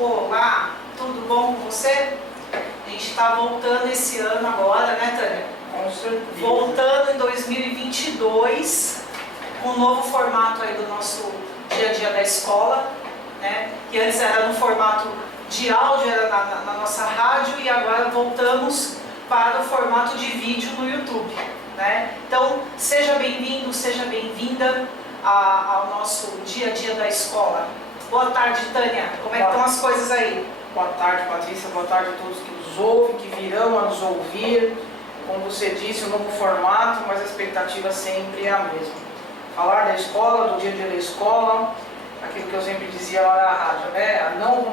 Olá, tudo bom com você? A gente está voltando esse ano agora, né, Tânia? Com certeza. Voltando em 2022, com um novo formato aí do nosso dia a dia da escola, né? Que antes era no formato de áudio, era na nossa rádio, e agora voltamos para o formato de vídeo no YouTube, né? Então, seja bem-vindo, seja bem-vinda ao nosso dia a dia da escola. Boa tarde, Tânia. Como é que estão as coisas aí? Boa tarde, Patrícia. Boa tarde a todos que nos ouvem, que virão a nos ouvir. Como você disse, um novo formato, mas a expectativa sempre é a mesma. Falar da escola, do dia a dia da escola, aquilo que eu sempre dizia lá na rádio, né? A não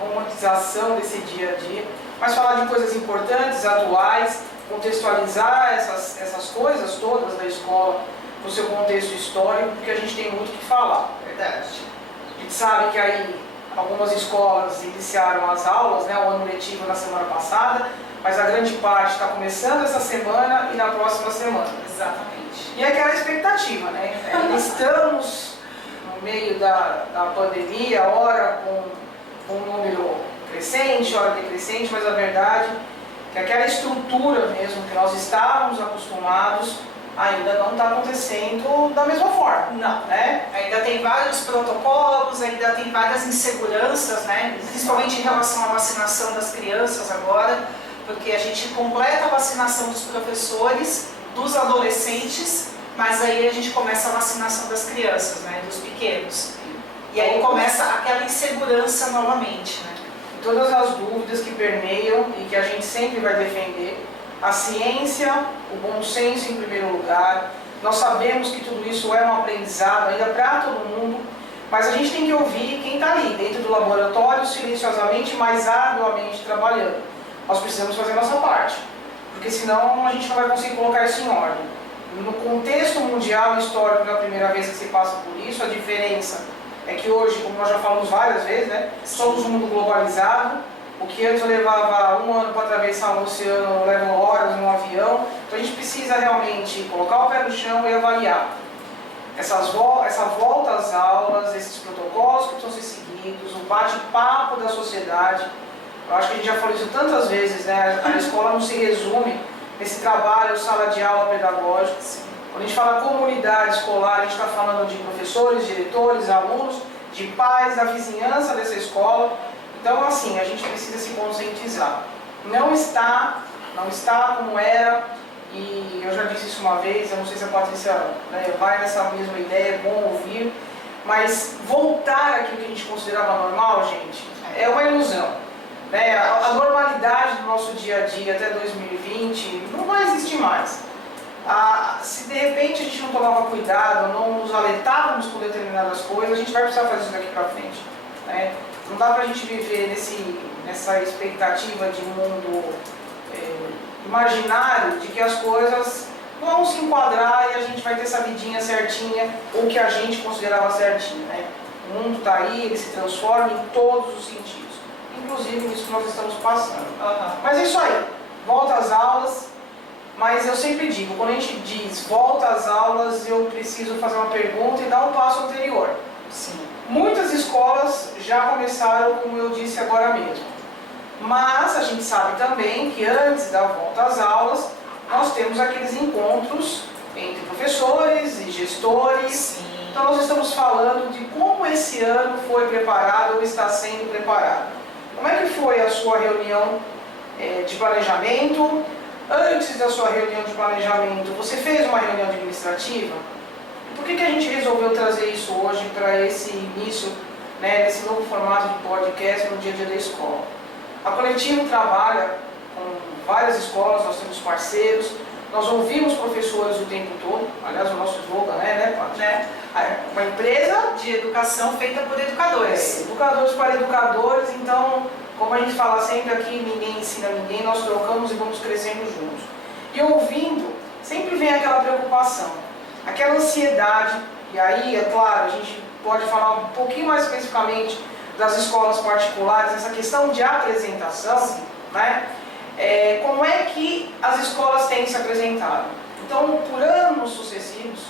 romantização desse dia a dia, mas falar de coisas importantes, atuais, contextualizar essas coisas todas da escola no seu contexto histórico, porque a gente tem muito o que falar. Verdade. A gente sabe que aí algumas escolas iniciaram as aulas, né, o ano letivo na semana passada, mas a grande parte está começando essa semana e na próxima semana. Exatamente. E aquela expectativa, né? Ainda estamos no meio da pandemia, ora com um número crescente, ora decrescente, mas a verdade é que aquela estrutura mesmo que nós estávamos acostumados ainda não está acontecendo da mesma forma. Não, né? Ainda tem vários protocolos, ainda tem várias inseguranças, né? Principalmente em relação à vacinação das crianças agora, porque a gente completa a vacinação dos professores, dos adolescentes, mas aí a gente começa a vacinação das crianças, né? Dos pequenos. E aí começa aquela insegurança novamente, né? E todas as dúvidas que permeiam e que a gente sempre vai defender, a ciência, o bom senso em primeiro lugar. Nós sabemos que tudo isso é um aprendizado ainda para todo mundo, mas a gente tem que ouvir quem está ali, dentro do laboratório, silenciosamente, mas arduamente trabalhando. Nós precisamos fazer a nossa parte, porque senão a gente não vai conseguir colocar isso em ordem. No contexto mundial histórico, da primeira vez que se passa por isso, a diferença é que hoje, como nós já falamos várias vezes, né, somos um mundo globalizado. O que antes levava um ano para atravessar um oceano, leva horas num avião. Então a gente precisa realmente colocar o pé no chão e avaliar essa volta às aulas, esses protocolos que precisam ser seguidos, o bate-papo da sociedade. Eu acho que a gente já falou isso tantas vezes, né? A escola não se resume nesse trabalho, sala de aula pedagógica. Quando a gente fala comunidade escolar, a gente está falando de professores, diretores, alunos, de pais, da vizinhança dessa escola. Então, assim, a gente precisa se conscientizar. Não está como era, e eu já disse isso uma vez, eu não sei se a Patrícia, né, vai nessa mesma ideia, é bom ouvir, mas voltar àquilo que a gente considerava normal, gente, é uma ilusão. Né? A normalidade do nosso dia a dia até 2020 não vai existir mais. Se de repente a gente não tomava cuidado, não nos alertávamos com determinadas coisas, a gente vai precisar fazer isso daqui para frente. Né? Não dá para a gente viver nessa expectativa de mundo imaginário, de que as coisas vão se enquadrar e a gente vai ter essa vidinha certinha, ou que a gente considerava certinha. Né? O mundo está aí, ele se transforma em todos os sentidos, inclusive nisso que nós estamos passando. Mas é isso aí, volta às aulas, mas eu sempre digo, quando a gente diz volta às aulas, eu preciso fazer uma pergunta e dar um passo anterior. Sim. Muitas escolas já começaram, como eu disse agora mesmo, mas a gente sabe também que antes da volta às aulas, nós temos aqueles encontros entre professores e gestores. Sim. Então nós estamos falando de como esse ano foi preparado ou está sendo preparado. Como é que foi a sua reunião de planejamento? Antes da sua reunião de planejamento, você fez uma reunião administrativa? Por que a gente resolveu trazer isso hoje para esse início, né, desse novo formato de podcast no dia a dia da escola? A Coletivo trabalha com várias escolas, nós temos parceiros, nós ouvimos professores o tempo todo, aliás o nosso slogan né, Paty? Uma empresa De educação feita por educadores. Educadores para educadores, então, como a gente fala sempre aqui, ninguém ensina ninguém, nós trocamos e vamos crescendo juntos. E ouvindo, sempre vem aquela preocupação, aquela ansiedade, e aí, é claro, a gente pode falar um pouquinho mais especificamente das escolas particulares, essa questão de apresentação, né? Como é que as escolas têm se apresentado. Então, por anos sucessivos,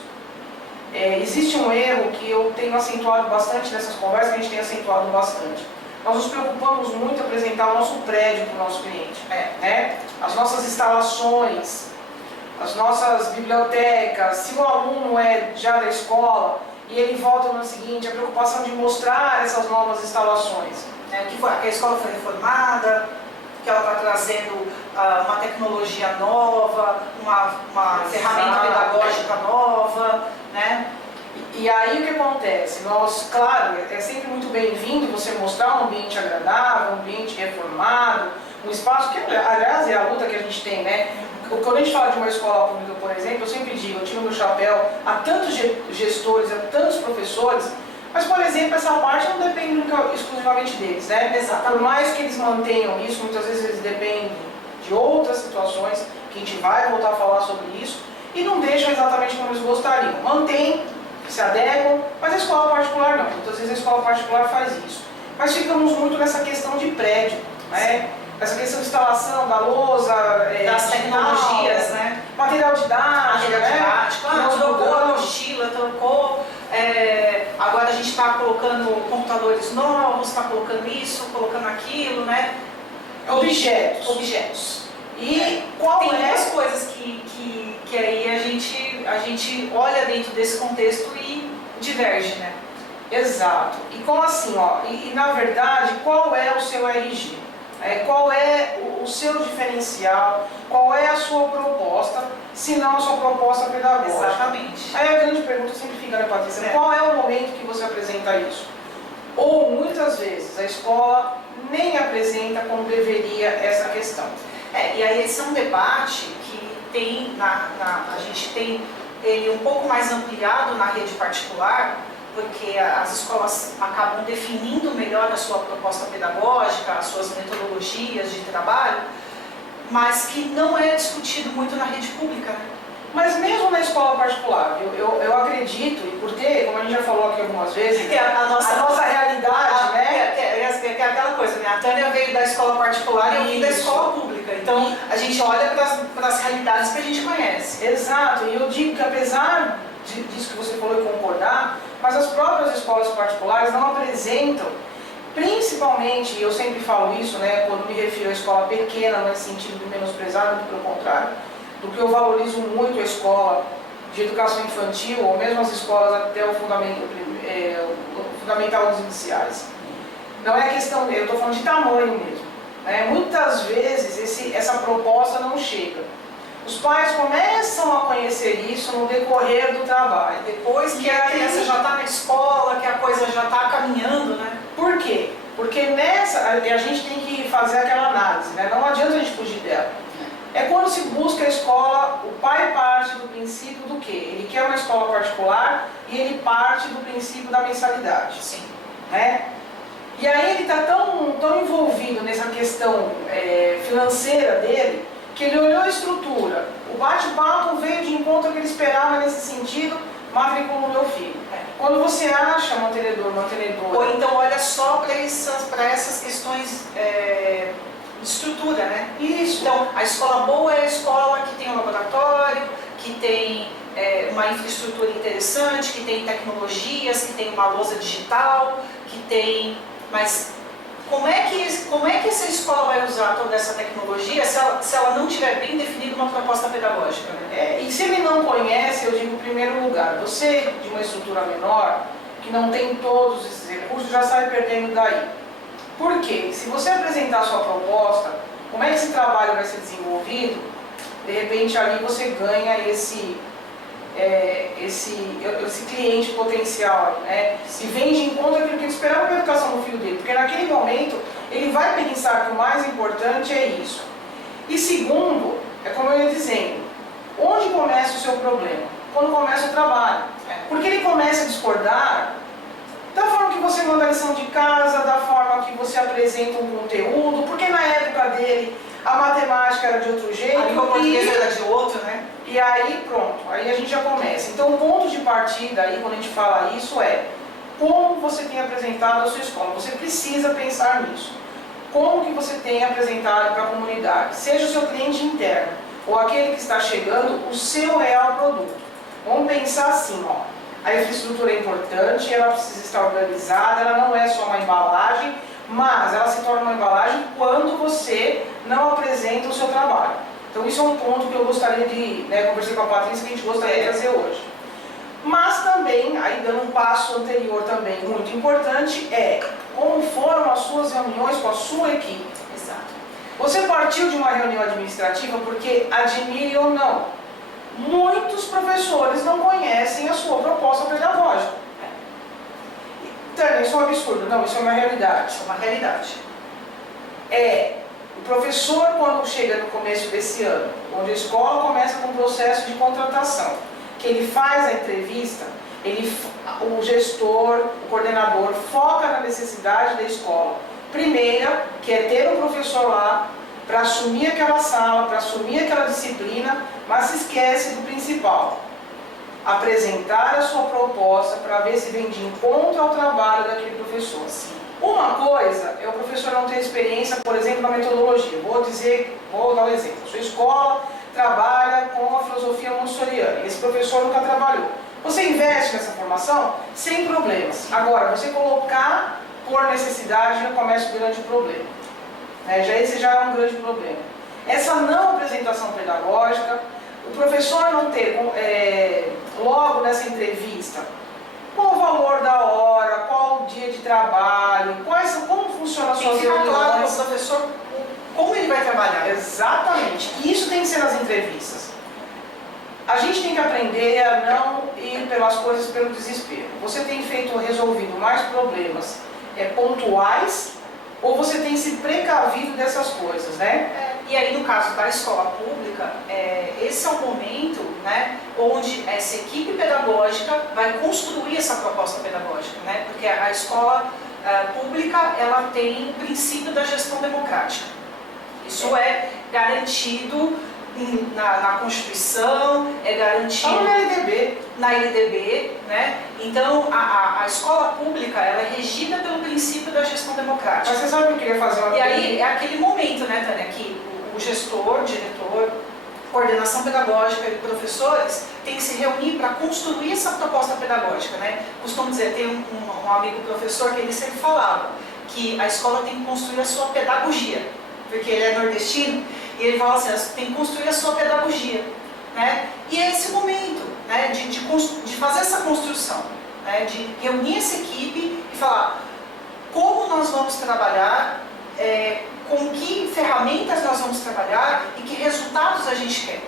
existe um erro que eu tenho acentuado bastante nessas conversas, que a gente tem acentuado bastante. nós nos preocupamos muito em apresentar o nosso prédio para o nosso cliente, né? As nossas instalações, as nossas bibliotecas, se o aluno é já da escola e ele volta no ano seguinte, a preocupação de mostrar essas novas instalações. Que a escola foi reformada, que ela está trazendo uma tecnologia nova, uma ferramenta pedagógica nova, né? E aí o que acontece? Nós, claro, é sempre muito bem-vindo você mostrar um ambiente agradável, um ambiente reformado, um espaço que, aliás, é a luta que a gente tem, né? Quando a gente fala de uma escola pública, por exemplo, eu sempre digo, eu tiro meu chapéu a tantos gestores, a tantos professores, mas, por exemplo, essa parte não depende exclusivamente deles, né? Exatamente. Por mais que eles mantenham isso, muitas vezes eles dependem de outras situações, que a gente vai voltar a falar sobre isso, e não deixam exatamente como eles gostariam. Mantém, se adequam, mas a escola particular não. Muitas vezes a escola particular faz isso. Mas ficamos muito nessa questão de prédio, né? Essa questão de instalação da lousa, das tecnologias, né? Material didático, Trocou a mochila, trocou. Agora a gente está colocando computadores novos, está colocando isso, colocando aquilo, né? Objetos. E qual tem duas coisas que aí a gente olha dentro desse contexto e diverge, né? Exato. E como assim, ó? E na verdade, qual é o seu RG? Qual é o seu diferencial? Qual é a sua proposta, se não a sua proposta pedagógica? Exatamente. Aí a grande pergunta sempre fica, né, Patrícia? Qual é o momento que você apresenta isso? Ou muitas vezes a escola nem apresenta como deveria essa questão. E aí esse é um debate que tem a gente tem ele um pouco mais ampliado na rede particular, porque as escolas acabam definindo melhor a sua proposta pedagógica, as suas metodologias de trabalho, mas que não é discutido muito na rede pública, né? Mas mesmo na escola particular, eu acredito, e por ter, como a gente já falou aqui algumas vezes, que a nossa realidade, né? Que é aquela coisa, né? A Tânia veio da escola particular e eu vim da escola pública. Então, a gente olha para as realidades que a gente conhece. Exato, e eu digo que apesar disso que você falou e concordar, mas as próprias escolas particulares não apresentam, principalmente, e eu sempre falo isso, né, quando me refiro à escola pequena, não é sentido de menosprezar, muito pelo contrário, do que eu valorizo muito a escola de educação infantil, ou mesmo as escolas até o fundamental dos iniciais. Não é questão, eu estou falando de tamanho mesmo, né? Muitas vezes essa proposta não chega. Os pais começam a conhecer isso no decorrer do trabalho. Depois que a criança já está na escola, que a coisa já está caminhando, né? Por quê? Porque a gente tem que fazer aquela análise, né? Não adianta a gente fugir dela. É quando se busca a escola, o pai parte do princípio do quê? Ele quer uma escola particular e ele parte do princípio da mensalidade. Sim. Né? E aí ele está tão envolvido nessa questão financeira dele, que ele olhou a estrutura. O bate-papo veio de encontro ao que ele esperava nesse sentido, matriculou meu filho. Quando você acha mantenedor, mantenedora... Ou então olha só para essas questões de estrutura, né? Isso. Então, a escola boa é a escola que tem um laboratório, que tem uma infraestrutura interessante, que tem tecnologias, que tem uma lousa digital, que tem... Mas como é que essa escola vai usar toda essa tecnologia se ela não tiver bem definida uma proposta pedagógica? Né? E se ele não conhece, eu digo, em primeiro lugar, você de uma estrutura menor, que não tem todos esses recursos, já sai perdendo daí. Por quê? Se você apresentar a sua proposta, como é que esse trabalho vai ser desenvolvido, de repente ali você ganha esse cliente potencial, né? E vem de encontro aquilo que ele esperava para a educação do filho dele, porque naquele momento ele vai pensar que o mais importante é isso. E segundo, é como eu ia dizendo, onde começa o seu problema? Quando começa o trabalho. Porque ele começa a discordar da forma que você manda a lição de casa, da forma que você apresenta um conteúdo, porque na época dele a matemática era de outro jeito, a língua portuguesa era de outro, né? E aí pronto, aí a gente já começa. Então o ponto de partida aí, quando a gente fala isso, é como você tem apresentado a sua escola. Você precisa pensar nisso. Como que você tem apresentado para a comunidade, seja o seu cliente interno ou aquele que está chegando, o seu real produto. Vamos pensar assim, ó. A infraestrutura é importante, ela precisa estar organizada, ela não é só uma embalagem, mas ela se torna uma embalagem quando você não apresenta o seu trabalho. Então isso é um ponto que eu gostaria de, conversar com a Patrícia, que a gente gostaria de trazer hoje. Mas também, aí dando um passo anterior também muito importante, é como foram as suas reuniões com a sua equipe. Exato. Você partiu de uma reunião administrativa porque, admire ou não, muitos professores não conhecem a sua proposta pedagógica. Tânia, isso é um absurdo. Não, isso é uma realidade. Isso é uma realidade. O professor, quando chega no começo desse ano, onde a escola começa com o processo de contratação, que ele faz a entrevista, o gestor, o coordenador, foca na necessidade da escola. Primeira, que é ter um professor lá para assumir aquela sala, para assumir aquela disciplina, mas se esquece do principal. Apresentar a sua proposta para ver se vem de encontro ao trabalho daquele professor. Sim. Uma coisa é o professor não ter experiência, por exemplo, na metodologia. Vou dar um exemplo. A sua escola trabalha com a filosofia montessoriana e esse professor nunca trabalhou. Você investe nessa formação sem problemas. Agora, você colocar por necessidade já começa um grande problema. Esse já é um grande problema. Essa não apresentação pedagógica, o professor não ter, logo nessa entrevista, qual o valor da hora, qual o dia de trabalho, como funciona a sua reunião. Claro para o professor como ele vai trabalhar. Exatamente. E isso tem que ser nas entrevistas. A gente tem que aprender a não ir pelas coisas pelo desespero. Você tem resolvido mais problemas pontuais ou você tem se precavido dessas coisas, E aí, no caso da escola pública, esse é o momento, onde essa equipe pedagógica vai construir essa proposta pedagógica, porque a escola pública, ela tem o princípio da gestão democrática. Isso é garantido na Constituição, é garantido na LDB, Então, a escola pública, ela é regida pelo princípio da gestão democrática. Mas você sabe o que eu queria fazer uma E aí, é aquele momento, Tânia, que o gestor, o diretor, coordenação pedagógica e professores têm que se reunir para construir essa proposta pedagógica, Costumo dizer, tem um amigo professor que ele sempre falava que a escola tem que construir a sua pedagogia, porque ele é nordestino, e ele fala assim, tem que construir a sua pedagogia, E é esse momento, de fazer essa construção, de reunir essa equipe e falar como nós vamos trabalhar, com que ferramentas nós vamos trabalhar e que resultados a gente quer.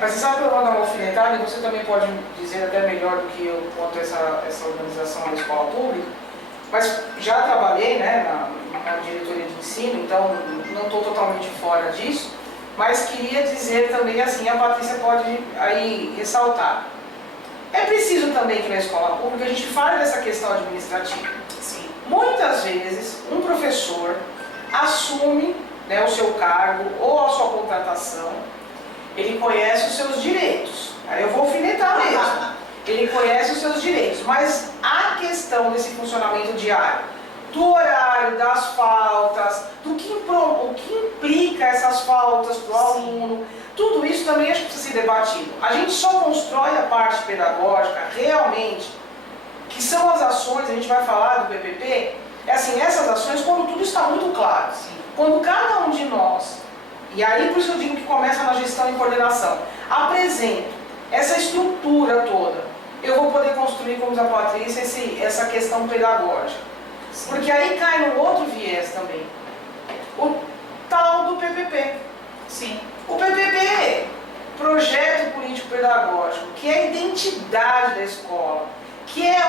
Mas você sabe que eu vou dar uma alfinetada e você também pode dizer até melhor do que eu quanto a essa organização da escola pública, mas já trabalhei na diretoria de ensino, então não estou totalmente fora disso, mas queria dizer também assim, a Patrícia pode aí ressaltar. É preciso também que na escola pública a gente fale dessa questão administrativa. Sim. Muitas vezes um professor assume o seu cargo ou a sua contratação, ele conhece os seus direitos. Aí eu vou alfinetar mesmo. Ele conhece os seus direitos, mas a questão desse funcionamento diário, do horário, das faltas, o que implica essas faltas para o aluno, tudo isso também acho que precisa ser debatido. A gente só constrói a parte pedagógica realmente, que são as ações, a gente vai falar do PPP, essas ações quando tudo está muito claro. Quando cada um de nós, e aí por isso eu digo que começa na gestão e coordenação, apresenta essa estrutura toda, eu vou poder construir, como diz a Patrícia, essa questão pedagógica. Sim. Porque aí cai no outro viés também, o tal do PPP. Sim. O PPP, Projeto Político Pedagógico, que é a identidade da escola, que é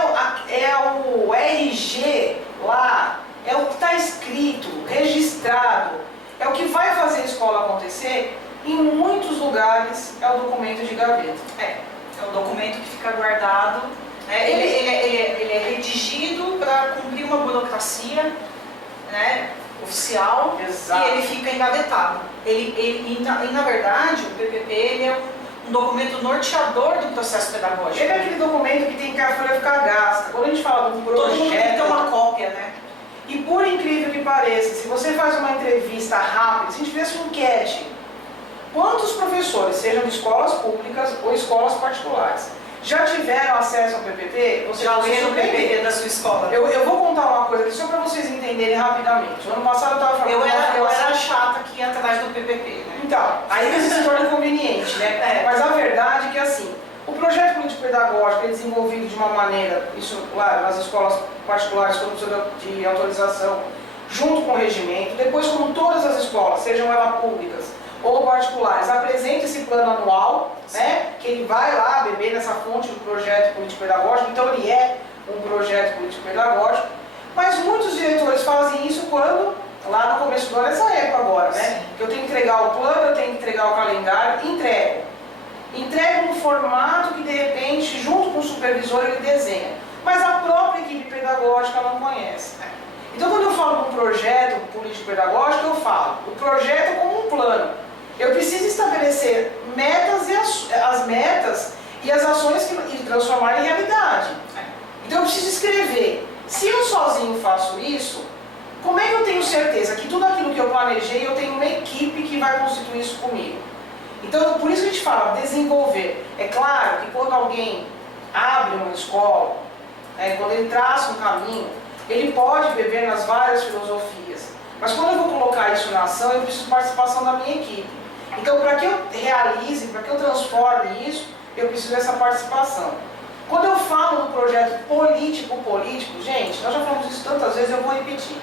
o RG lá, é o que está escrito, registrado, é o que vai fazer a escola acontecer, em muitos lugares é o documento de gaveta. É o documento que fica guardado, ele é redigido para cumprir uma burocracia oficial. Exato. E ele fica engavetado. E na verdade, o PPP ele é um documento norteador do processo pedagógico. Ele é aquele documento que tem que a folha ficar gasta. Quando a gente fala de um projeto... Todo mundo tem que ter uma cópia, E por incrível que pareça, se você faz uma entrevista rápida, se a gente fizesse uma enquete, quantos professores, sejam de escolas públicas ou escolas particulares, Já tiveram acesso ao PPP? Vocês Já leram o PPP da sua escola? Eu vou contar uma coisa aqui só para vocês entenderem rapidamente. O ano passado eu estava falando... Eu era chata que ia atrás do PPP, né? Então, aí isso se torna conveniente, né? Mas a verdade é que, assim, o projeto político-pedagógico é desenvolvido de uma maneira, isso, claro, nas escolas particulares, quando precisa de autorização, junto com o regimento. Depois, como todas as escolas, sejam elas públicas ou particulares, apresenta esse plano anual, né? Que ele vai lá beber nessa fonte do projeto político-pedagógico, então ele é um projeto político-pedagógico. Mas muitos diretores fazem isso quando, lá no começo do ano, essa época agora, né? Que eu tenho que entregar o plano, eu tenho que entregar o calendário, entrego no formato que, de repente, junto com o supervisor, ele desenha. Mas a própria equipe pedagógica não conhece. Então, quando eu falo de um projeto político-pedagógico, eu falo o projeto como um plano. Eu preciso estabelecer metas e as metas e as ações e transformar em realidade. Então, eu preciso escrever. Se eu sozinho faço isso, como é que eu tenho certeza que tudo aquilo que eu planejei, eu tenho uma equipe que vai constituir isso comigo? Então, por isso que a gente fala, desenvolver. É claro que quando alguém abre uma escola, quando ele traça um caminho, ele pode beber nas várias filosofias. Mas quando eu vou colocar isso na ação, eu preciso de participação da minha equipe. Então, para que eu realize, para que eu transforme isso, eu preciso dessa participação. Quando eu falo do projeto político, gente, nós já falamos isso tantas vezes, eu vou repetir.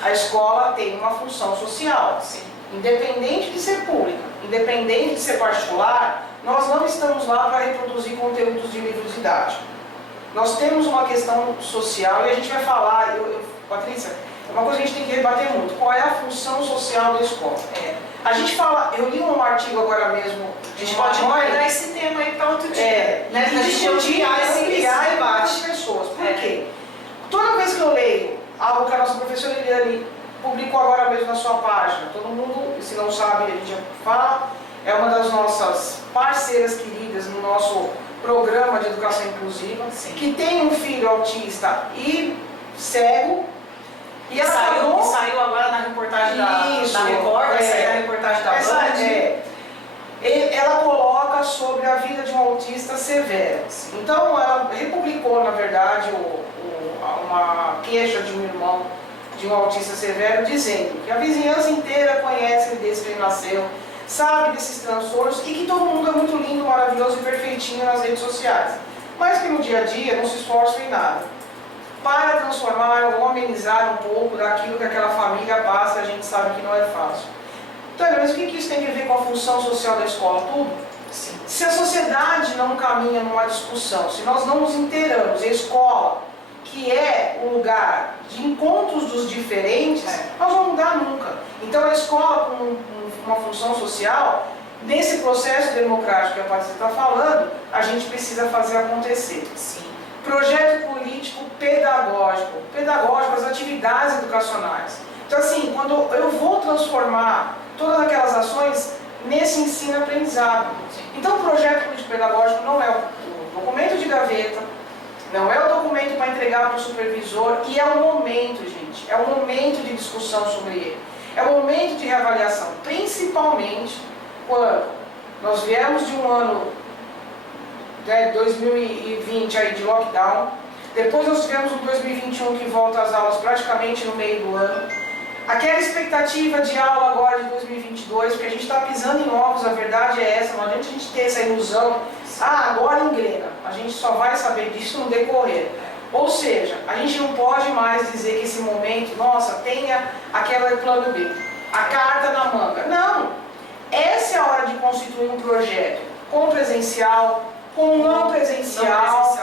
A escola tem uma função social. Sim. Independente de ser pública, independente de ser particular, nós não estamos lá para reproduzir conteúdos de livro didático. Nós temos uma questão social e a gente vai falar, Patrícia, é uma coisa que a gente tem que rebater muito. Qual é a função social da escola? A gente fala, eu li um artigo agora mesmo. A gente pode guardar esse tema aí para outro dia. Né? A gente ampliar esse debate. As pessoas. Por quê? Toda vez que eu leio algo que a nossa professora Eliane publicou agora mesmo na sua página, todo mundo, se não sabe, a gente já fala, é uma das nossas parceiras queridas no nosso programa de educação inclusiva, sim, que tem um filho autista e cego. E ela saiu agora na reportagem da Record, vai sair na reportagem da Band. Ela coloca sobre a vida de um autista severo. Então, ela republicou, na verdade, uma queixa de um irmão de um autista severo, dizendo que a vizinhança inteira conhece ele desde que ele nasceu, sabe desses transtornos e que todo mundo é muito lindo, maravilhoso e perfeitinho nas redes sociais, mas que no dia a dia não se esforça em nada para transformar ou amenizar um pouco daquilo que aquela família passa, a gente sabe que não é fácil. Então, mas o que isso tem a ver com a função social da escola? Tudo. Sim. Se a sociedade não caminha numa discussão, se nós não nos inteiramos, a escola, que é o lugar de encontros dos diferentes, nós não vamos mudar nunca. Então, a escola, com uma função social, nesse processo democrático que a Patrícia está falando, a gente precisa fazer acontecer. Sim. Projeto político pedagógico, as atividades educacionais. Então, assim, quando eu vou transformar todas aquelas ações nesse ensino-aprendizado. Então, o projeto político-pedagógico não é o documento de gaveta, não é o documento para entregar para o supervisor, e é o momento, gente, é o momento de discussão sobre ele. É o momento de reavaliação, principalmente quando nós viemos de um ano 2020 aí de lockdown, depois nós tivemos um 2021 que volta às aulas praticamente no meio do ano, aquela expectativa de aula agora de 2022, porque a gente está pisando em ovos, a verdade é essa, não adianta a gente ter essa ilusão, agora engrena, a gente só vai saber disso no decorrer. Ou seja, a gente não pode mais dizer que esse momento, nossa, tenha aquele plano B, a carta na manga. Não! Essa é a hora de constituir um projeto com presencial, com não presencial.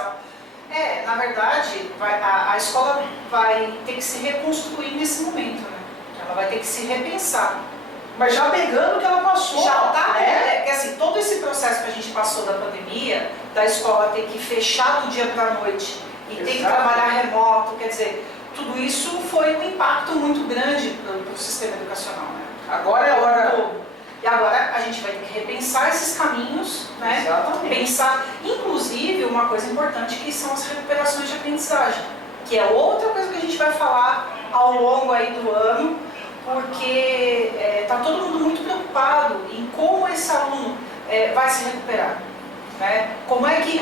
Na verdade, a escola vai ter que se reconstruir nesse momento, né? Ela vai ter que se repensar. Mas já pegando o que ela passou. Já está, porque assim, todo esse processo que a gente passou da pandemia, da escola ter que fechar do dia para a noite e ter que trabalhar remoto, quer dizer, tudo isso foi um impacto muito grande para o sistema educacional, né? Agora é a hora. E agora a gente vai ter que repensar esses caminhos, né? Exatamente. Pensar, inclusive, uma coisa importante que são as recuperações de aprendizagem, que é outra coisa que a gente vai falar ao longo aí do ano, porque está todo mundo muito preocupado em como esse aluno vai se recuperar. Né? Como é que,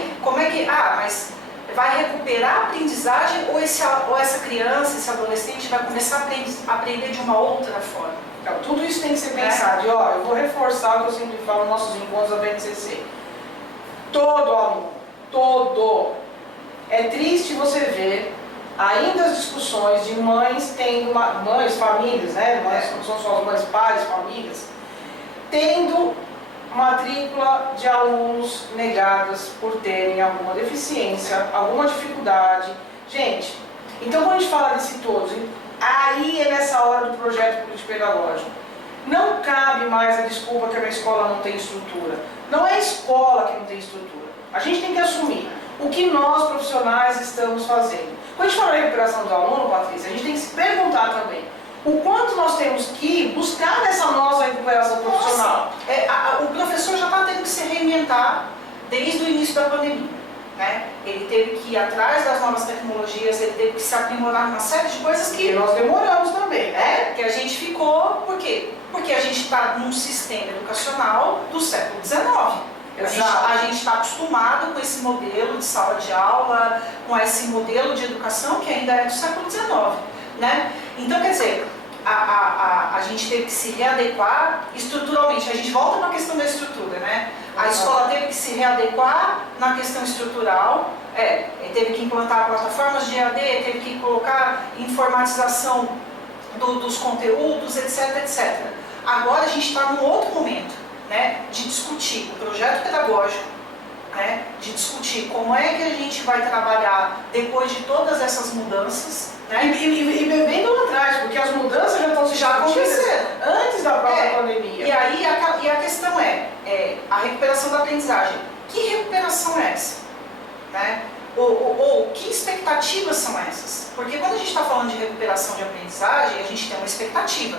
mas vai recuperar a aprendizagem ou essa criança, esse adolescente vai começar a aprender de uma outra forma? Então, tudo isso tem que ser pensado. E ó, eu vou reforçar o que eu sempre falo nos nossos encontros da BNCC. Todo aluno, todo. É triste você ver ainda as discussões de mães tendo, mães, famílias, né? Não são só as mães, pais, famílias, tendo matrícula de alunos negadas por terem alguma deficiência, alguma dificuldade. Gente, então quando a gente fala desse todos, aí é nessa hora do projeto político-pedagógico. Não cabe mais a desculpa que a minha escola não tem estrutura. Não é a escola que não tem estrutura. A gente tem que assumir o que nós, profissionais, estamos fazendo. Quando a gente fala de recuperação do aluno, Patrícia, a gente tem que se perguntar também o quanto nós temos que buscar nessa nossa recuperação profissional. O professor já está tendo que se reinventar desde o início da pandemia. Né? Ele teve que ir atrás das novas tecnologias, ele teve que se aprimorar numa série de coisas que nós demoramos também, né? Que a gente ficou, por quê? Porque a gente está num sistema educacional do século XIX. A gente está acostumado com esse modelo de sala de aula, com esse modelo de educação que ainda é do século XIX. Né? Então, quer dizer, a gente teve que se readequar estruturalmente. A gente volta para a questão da estrutura, né? A escola teve que se readequar na questão estrutural, teve que implantar plataformas de EAD, teve que colocar informatização dos conteúdos, etc, etc. Agora a gente está num outro momento, né, de discutir o projeto pedagógico, né, de discutir como é que a gente vai trabalhar depois de todas essas mudanças, né, e bebendo lá atrás, porque as mudanças já estão se acontecendo antes da própria pandemia. E aí a questão é a recuperação da aprendizagem. Que recuperação é essa? Né? Ou que expectativas são essas? Porque quando a gente está falando de recuperação de aprendizagem, a gente tem uma expectativa.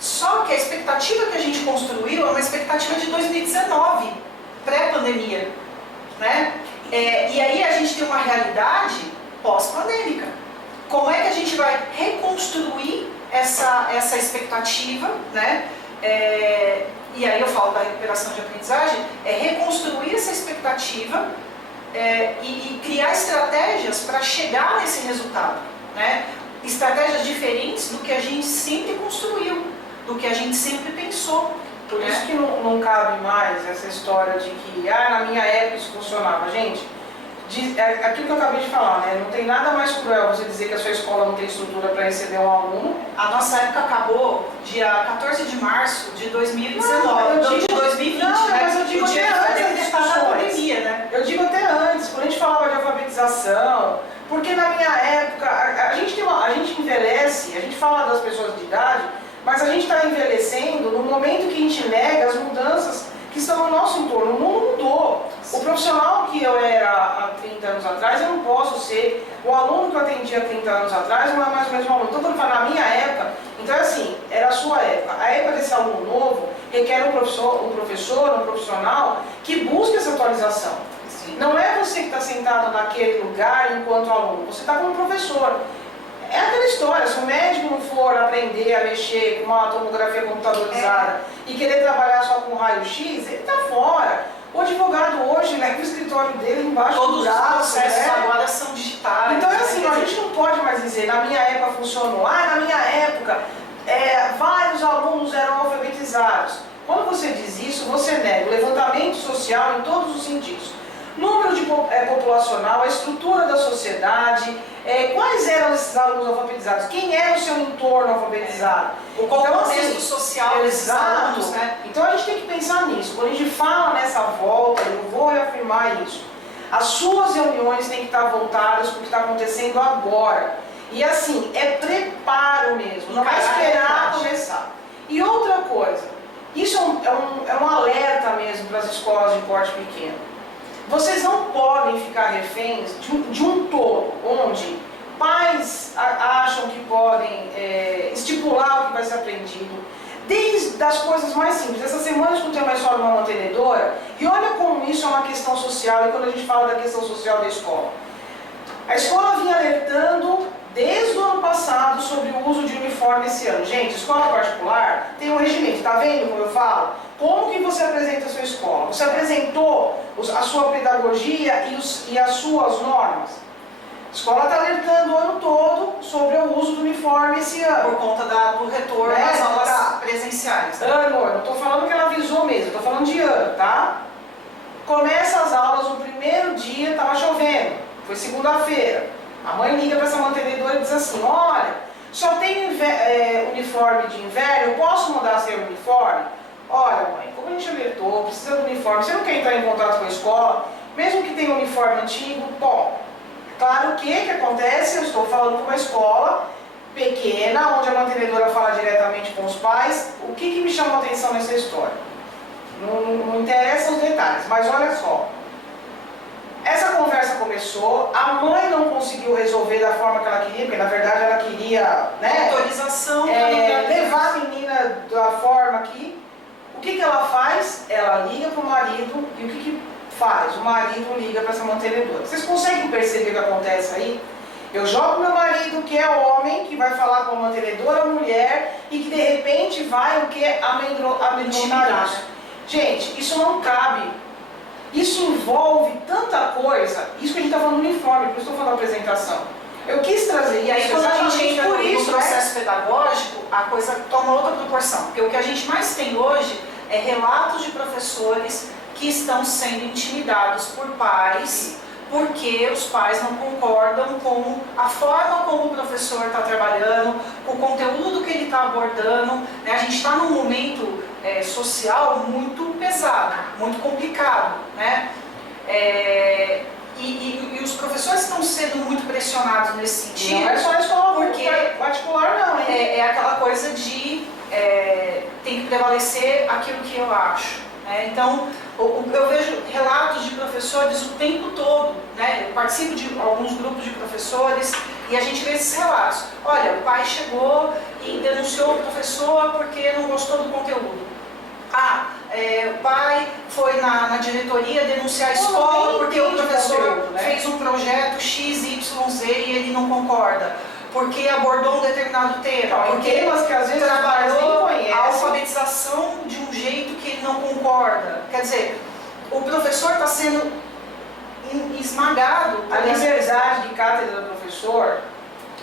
Só que a expectativa que a gente construiu é uma expectativa de 2019, pré-pandemia. Né? E aí a gente tem uma realidade pós-pandêmica. Como é que a gente vai reconstruir essa expectativa, né? E aí eu falo da recuperação de aprendizagem, reconstruir essa expectativa e criar estratégias para chegar nesse resultado, né? Estratégias diferentes do que a gente sempre construiu, do que a gente sempre pensou. Por isso que não cabe mais essa história de que, na minha época isso funcionava. Gente, aquilo que eu acabei de falar, né? Não tem nada mais cruel você dizer que a sua escola não tem estrutura para receber um aluno. A nossa época acabou dia 14 de março de 2019, de 2020, mas eu digo até antes das discussões. Né? Eu digo até antes, quando a gente falava de alfabetização, porque na minha época, a gente envelhece, a gente fala das pessoas de idade, mas a gente está envelhecendo no momento que a gente nega as mudanças que estão no nosso entorno. O mundo mudou. O profissional que eu era há 30 anos atrás, eu não posso ser. O aluno que eu atendia há 30 anos atrás não é mais o mesmo aluno. Então, quando eu falo na minha época, então é assim, era a sua época. A época desse aluno novo requer um professor, um profissional que busque essa atualização. Sim. Não é você que está sentado naquele lugar enquanto aluno, você está como professor. É aquela história, se o médico não for aprender a mexer com uma tomografia computadorizada e querer trabalhar só com raio-x, ele está fora. O advogado hoje leva o escritório dele embaixo do braço. Todos os processos agora são digitais. Então é assim, a gente não pode mais dizer, na minha época funcionou. Na minha época, vários alunos eram alfabetizados. Quando você diz isso, você nega o levantamento social em todos os sentidos. Número populacional, a estrutura da sociedade, quais eram esses alunos alfabetizados, quem era o seu entorno alfabetizado. O contexto social desses alunos, né? Então a gente tem que pensar nisso. Quando a gente fala nessa volta, eu vou reafirmar isso, as suas reuniões têm que estar voltadas para o que está acontecendo agora. E assim, é preparo mesmo, não vai esperar começar. E outra coisa, isso é um alerta mesmo para as escolas de porte pequeno. Vocês não podem ficar reféns de um todo, onde pais acham que podem estipular o que vai ser aprendido, desde as coisas mais simples. Essa semana eu escutei uma história de uma mantenedora, e olha como isso é uma questão social, e quando a gente fala da questão social da escola. A escola vinha alertando desde o ano passado sobre o uso de uniforme esse ano. Gente, escola particular tem um regimento, tá vendo como eu falo? Como que você apresenta a sua escola? Você apresentou a sua pedagogia e as suas normas? A escola está alertando o ano todo sobre o uso do uniforme esse ano. Por conta do retorno às aulas presenciais. Ano, eu não estou falando que ela avisou mesmo, estou falando de ano, tá? Começa as aulas no primeiro dia, estava chovendo, foi segunda-feira. A mãe liga para essa mantenedora e diz assim, olha, só tem uniforme de inverno, eu posso mandar ser uniforme? Olha mãe, como a gente alertou, precisa do uniforme, você não quer entrar em contato com a escola, mesmo que tenha um uniforme antigo, bom, claro que acontece, eu estou falando com uma escola pequena, onde a mantenedora fala diretamente com os pais, o que me chamou a atenção nessa história? Não interessa os detalhes, mas olha só. Essa conversa começou, a mãe não conseguiu resolver da forma que ela queria, porque na verdade ela queria, né, autorização levar a menina da forma que... O que ela faz? Ela liga para o marido e o que faz? O marido liga para essa mantenedora. Vocês conseguem perceber o que acontece aí? Eu jogo meu marido, que é homem, que vai falar com a mantenedora, mulher, e que de repente vai o que? Amedrontar isso. Gente, isso não cabe. Isso envolve tanta coisa. Isso que a gente está falando do uniforme, por isso estou falando da apresentação. Eu quis trazer. E aí quando a gente entra por no isso, processo pedagógico, a coisa toma outra proporção. Porque o que a gente mais tem hoje é relatos de professores que estão sendo intimidados por pais, porque os pais não concordam com a forma como o professor está trabalhando, com o conteúdo que ele está abordando, né? A gente está num momento social muito pesado, muito complicado, né? E os professores estão sendo muito pressionados nesse sentido. Não é só a escola porque particular não, hein? É aquela coisa de tem que prevalecer aquilo que eu acho. Então, eu vejo relatos de professores o tempo todo, né? Eu participo de alguns grupos de professores e a gente vê esses relatos. Olha, o pai chegou e denunciou o professor porque não gostou do conteúdo. O pai foi na diretoria denunciar a escola porque o professor fez um projeto XYZ e ele não concorda. Porque abordou um determinado tema, porque temas que às vezes trabalhou a alfabetização de um jeito que ele não concorda. Quer dizer, o professor está sendo esmagado. A liberdade de cátedra do professor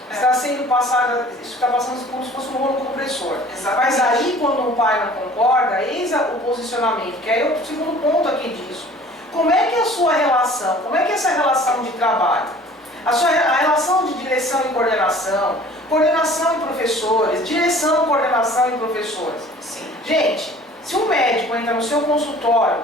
está sendo passada, isso está passando como se fosse um rolo compressor. Exatamente. Mas aí, quando o pai não concorda, eis o posicionamento, que é o segundo ponto aqui disso. Como é que é a sua relação? Como é que é essa relação de trabalho? A relação de direção e coordenação e professores, direção, coordenação e professores. Sim. Gente, se um médico entra no seu consultório,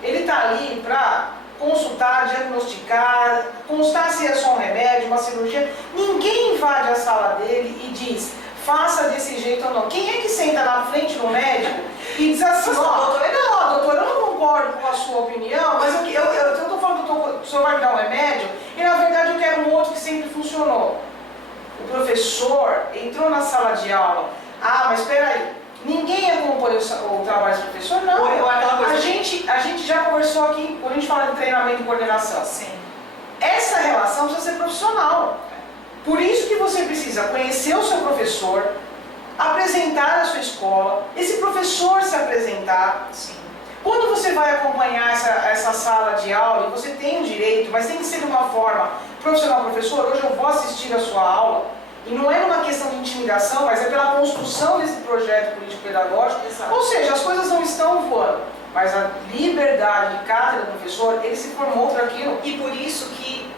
ele está ali para consultar, diagnosticar, constar se é só um remédio, uma cirurgia. Ninguém invade a sala dele e diz, faça desse jeito ou não. Quem é que senta na frente do médico e diz assim, doutor, eu não concordo com a sua opinião, mas eu estou falando que o senhor vai me dar um remédio e na verdade eu quero um outro que sempre funcionou. O professor entrou na sala de aula, mas espera aí, ninguém acompanha o trabalho do professor? Não, a gente já conversou aqui, quando a gente fala de treinamento e coordenação. Sim. Essa relação precisa ser profissional. Por isso que você precisa conhecer o seu professor, apresentar a sua escola, esse professor se apresentar. Sim. Quando você vai acompanhar essa sala de aula, e você tem o direito, mas tem que ser de uma forma profissional, professor, hoje eu vou assistir a sua aula, e não é uma questão de intimidação, mas é pela construção desse projeto político-pedagógico. Exato. Ou seja, as coisas não estão voando, mas a liberdade de cátedra do professor, ele se formou para aquilo. E por isso que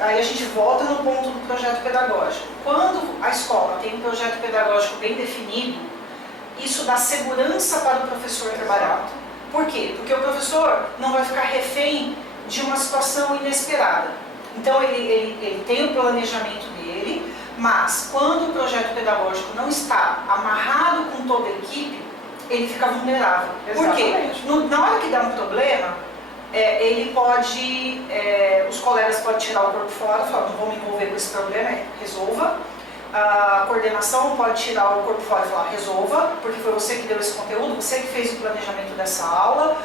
aí a gente volta no ponto do projeto pedagógico. Quando a escola tem um projeto pedagógico bem definido, isso dá segurança para o professor trabalhar. Por quê? Porque o professor não vai ficar refém de uma situação inesperada. Então ele tem o planejamento dele, mas quando o projeto pedagógico não está amarrado com toda a equipe, ele fica vulnerável. Exatamente. Por quê? Na hora que dá um problema, ele pode, os colegas podem tirar o corpo fora, falar, não vou me envolver com esse problema, resolva. A coordenação pode tirar o corpo fora e falar, resolva, porque foi você que deu esse conteúdo, você que fez o planejamento dessa aula,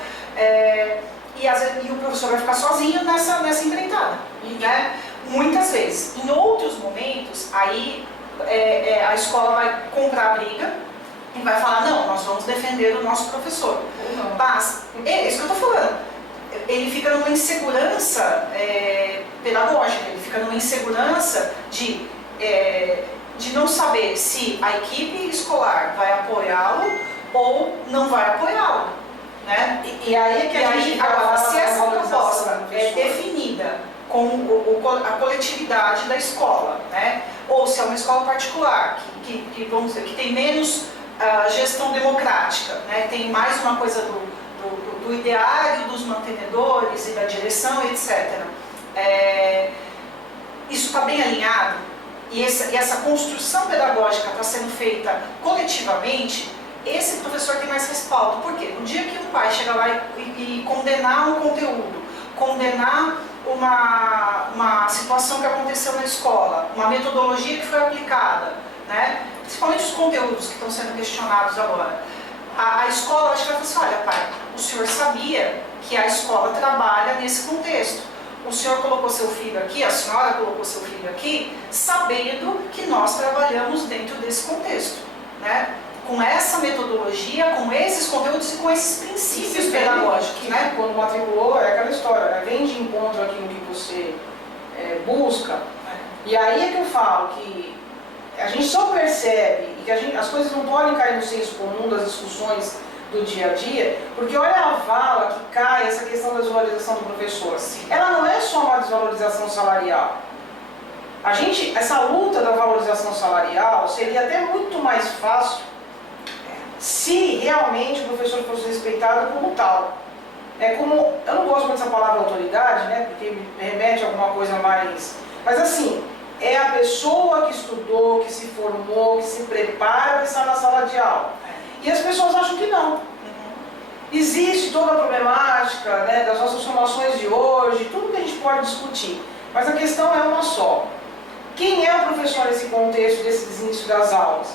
e o professor vai ficar sozinho nessa empreitada. Né? Muitas vezes. Em outros momentos, aí a escola vai comprar a briga e vai falar, não, nós vamos defender o nosso professor. Mas, é isso que eu estou falando, ele fica numa insegurança pedagógica, ele fica numa insegurança de não saber se a equipe escolar vai apoiá-lo ou não vai apoiá-lo. Né? E aí é que a gente agora, se essa proposta proposta é definida com a coletividade da escola, né? Ou se é uma escola particular, vamos dizer, que tem menos gestão democrática, né? Tem mais uma coisa do ideário, dos mantenedores e da direção, etc. Isso está bem alinhado e essa construção pedagógica está sendo feita coletivamente. Esse professor tem mais respaldo. Por quê? No dia que um pai chega lá e condenar um conteúdo, condenar uma situação que aconteceu na escola, uma metodologia que foi aplicada, né? Principalmente os conteúdos que estão sendo questionados agora, a escola acho que vai falar assim, olha pai, o senhor sabia que a escola trabalha nesse contexto. O senhor colocou seu filho aqui, a senhora colocou seu filho aqui, sabendo que nós trabalhamos dentro desse contexto, né? Com essa metodologia, com esses conteúdos e com esses princípios pedagógicos, né? Quando matriculou, é aquela história, né? Vem de encontro aquilo que você busca. E aí é que eu falo que a gente só percebe e que as coisas não podem cair no senso comum das discussões do dia a dia, porque olha a vala que cai essa questão da desvalorização do professor. Ela não é só uma desvalorização salarial. Essa luta da valorização salarial seria até muito mais fácil se realmente o professor fosse respeitado como tal. Eu não gosto muito dessa palavra autoridade, né, porque me remete a alguma coisa mais... Mas assim, é a pessoa que estudou, que se formou, que se prepara para estar na sala de aula. E as pessoas acham que não. Existe toda a problemática, né, das nossas formações de hoje, tudo que a gente pode discutir. Mas a questão é uma só. Quem é o professor nesse contexto, desses inícios das aulas?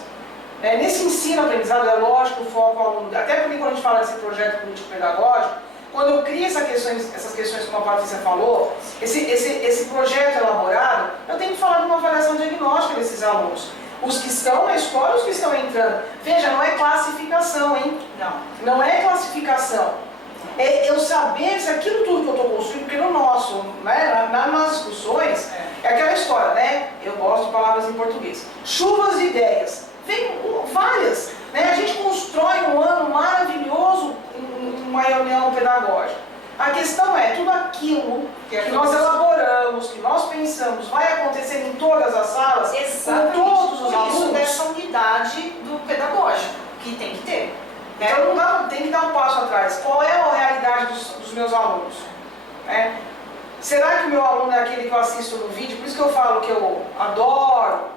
Nesse ensino-aprendizado, é lógico, o foco ao aluno, até porque quando a gente fala desse projeto político-pedagógico, quando eu crio essas questões como a Patrícia falou, esse projeto elaborado, eu tenho que falar de uma avaliação diagnóstica desses alunos. Os que estão na escola e os que estão entrando. Veja, não é classificação, hein? Não é classificação. É eu saber se aquilo tudo que eu estou construindo, porque no nosso, né, nas discussões, é aquela história, né? Eu gosto de palavras em português. Chuvas de ideias. Vem várias. Né? A gente constrói um ano maravilhoso em uma reunião pedagógica. A questão é, tudo aquilo que nós elaboramos, que nós pensamos, vai acontecer em todas as salas, exatamente, com todos os alunos. alunos. Dessa unidade do pedagógico, que tem que ter. Né? Então tem que dar um passo atrás. Qual é a realidade dos meus alunos? Será que o meu aluno é aquele que eu assisto no vídeo? Por isso que eu falo que eu adoro,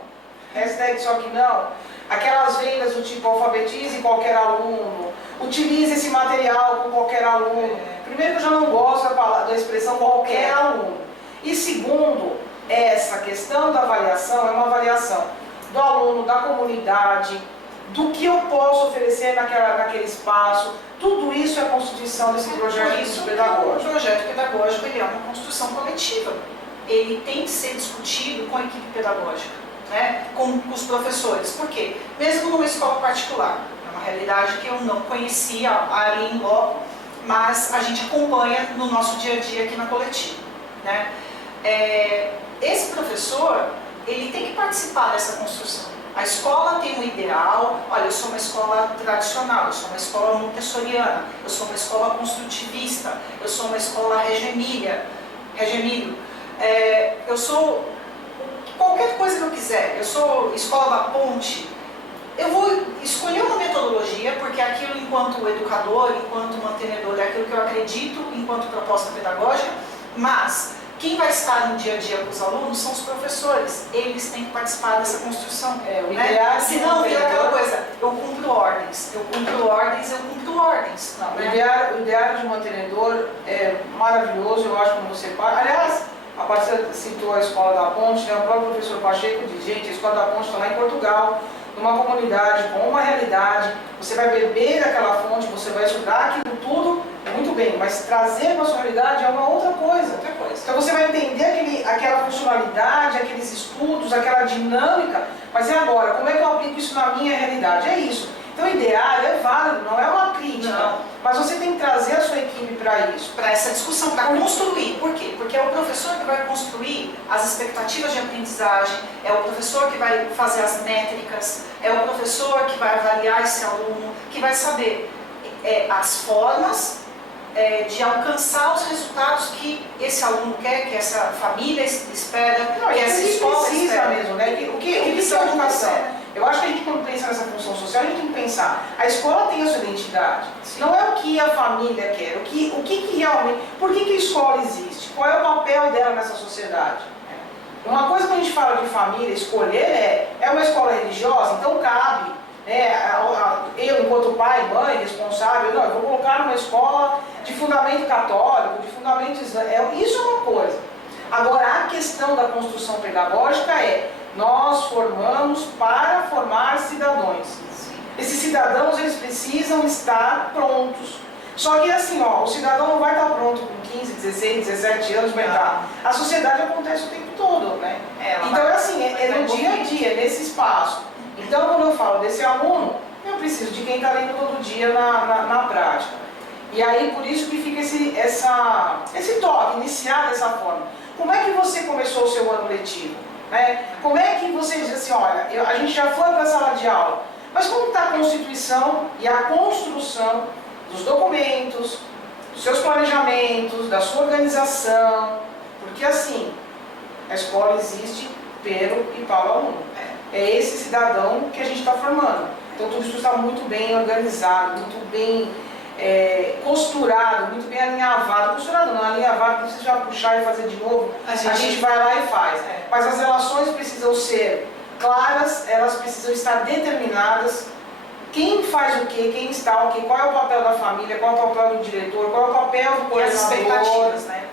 hashtag só que não, aquelas vendas do tipo alfabetize qualquer aluno, utilize esse material com qualquer aluno. Primeiro que eu já não gosto da expressão qualquer aluno. E segundo, essa questão da avaliação é uma avaliação do aluno, da comunidade, do que eu posso oferecer naquele espaço. Tudo isso é a constituição desse projeto pedagógico. O projeto pedagógico ele é uma construção coletiva. Ele tem que ser discutido com a equipe pedagógica, né? Com os professores. Por quê? Mesmo numa escola particular, é uma realidade que eu não conhecia ali em loco, mas a gente acompanha no nosso dia a dia aqui na coletiva, né? Esse professor, ele tem que participar dessa construção. A escola tem um ideal, olha, eu sou uma escola tradicional, eu sou uma escola montessoriana, eu sou uma escola construtivista, eu sou uma escola regemílio, eu sou qualquer coisa que eu quiser, eu sou escola da ponte. Eu vou escolher uma metodologia, porque aquilo enquanto educador, enquanto mantenedor, é aquilo que eu acredito enquanto proposta pedagógica, mas quem vai estar no dia a dia com os alunos são os professores. Eles têm que participar dessa construção. Senão vira aquela coisa, eu cumpro ordens. Não, né? O ideário de mantenedor é maravilhoso, eu acho, como você fala. Aliás, a Patrícia citou a Escola da Ponte, né? O próprio professor Pacheco diz, gente, a Escola da Ponte está lá em Portugal, numa comunidade, com uma realidade, você vai beber daquela fonte, você vai estudar aquilo tudo, é muito muito bem, mas trazer para a sua realidade é uma outra coisa. Então você vai entender aquela funcionalidade, aqueles estudos, aquela dinâmica, mas e agora? Como é que eu aplico isso na minha realidade? É isso. Então o ideário é válido, não é uma crítica, não. Mas você tem que trazer a sua equipe para isso. Para essa discussão, para construir. Por quê? Porque é o professor que vai construir as expectativas de aprendizagem, é o professor que vai fazer as métricas, é o professor que vai avaliar esse aluno, que vai saber as formas de alcançar os resultados que esse aluno quer, que essa família espera, não, que essa escola precisa espera. mesmo, né? O que é educação? Eu acho que a gente, quando pensa nessa função social, a gente tem que pensar, a escola tem a sua identidade. Sim. Não é o que a família quer, o que realmente, por que a escola existe? Qual é o papel dela nessa sociedade? Uma coisa que a gente fala de família, escolher é uma escola religiosa, então cabe, eu enquanto pai, mãe, responsável, não, eu vou colocar numa escola de fundamento católico, de fundamento islâmico, isso é uma coisa. Agora, a questão da construção pedagógica nós formamos para formar cidadãos. Esses cidadãos, eles precisam estar prontos. Só que assim, o cidadão não vai estar pronto com 15, 16, 17 anos para entrar. A sociedade acontece o tempo todo, né? Então é assim, é no dia a dia, nesse espaço. Então quando eu falo desse aluno, eu preciso de quem está lendo todo dia na prática. E aí por isso que fica esse toque, iniciar dessa forma. Como é que você começou o seu ano letivo? Como é que você diz assim, olha, a gente já foi para a sala de aula, mas como está a constituição e a construção dos documentos, dos seus planejamentos, da sua organização? Porque assim, a escola existe pelo e para o aluno. É esse cidadão que a gente está formando. Então tudo isso está muito bem organizado, muito bem costurado, muito bem alinhavado. Costurado não, alinhavado, não precisa já puxar e fazer de novo. A gente vai lá e faz. Mas as relações precisam ser claras, elas precisam estar determinadas. Quem faz o quê, quem está o quê, qual é o papel da família, qual é o papel do diretor, qual é o papel do coordenador. As expectativas, né?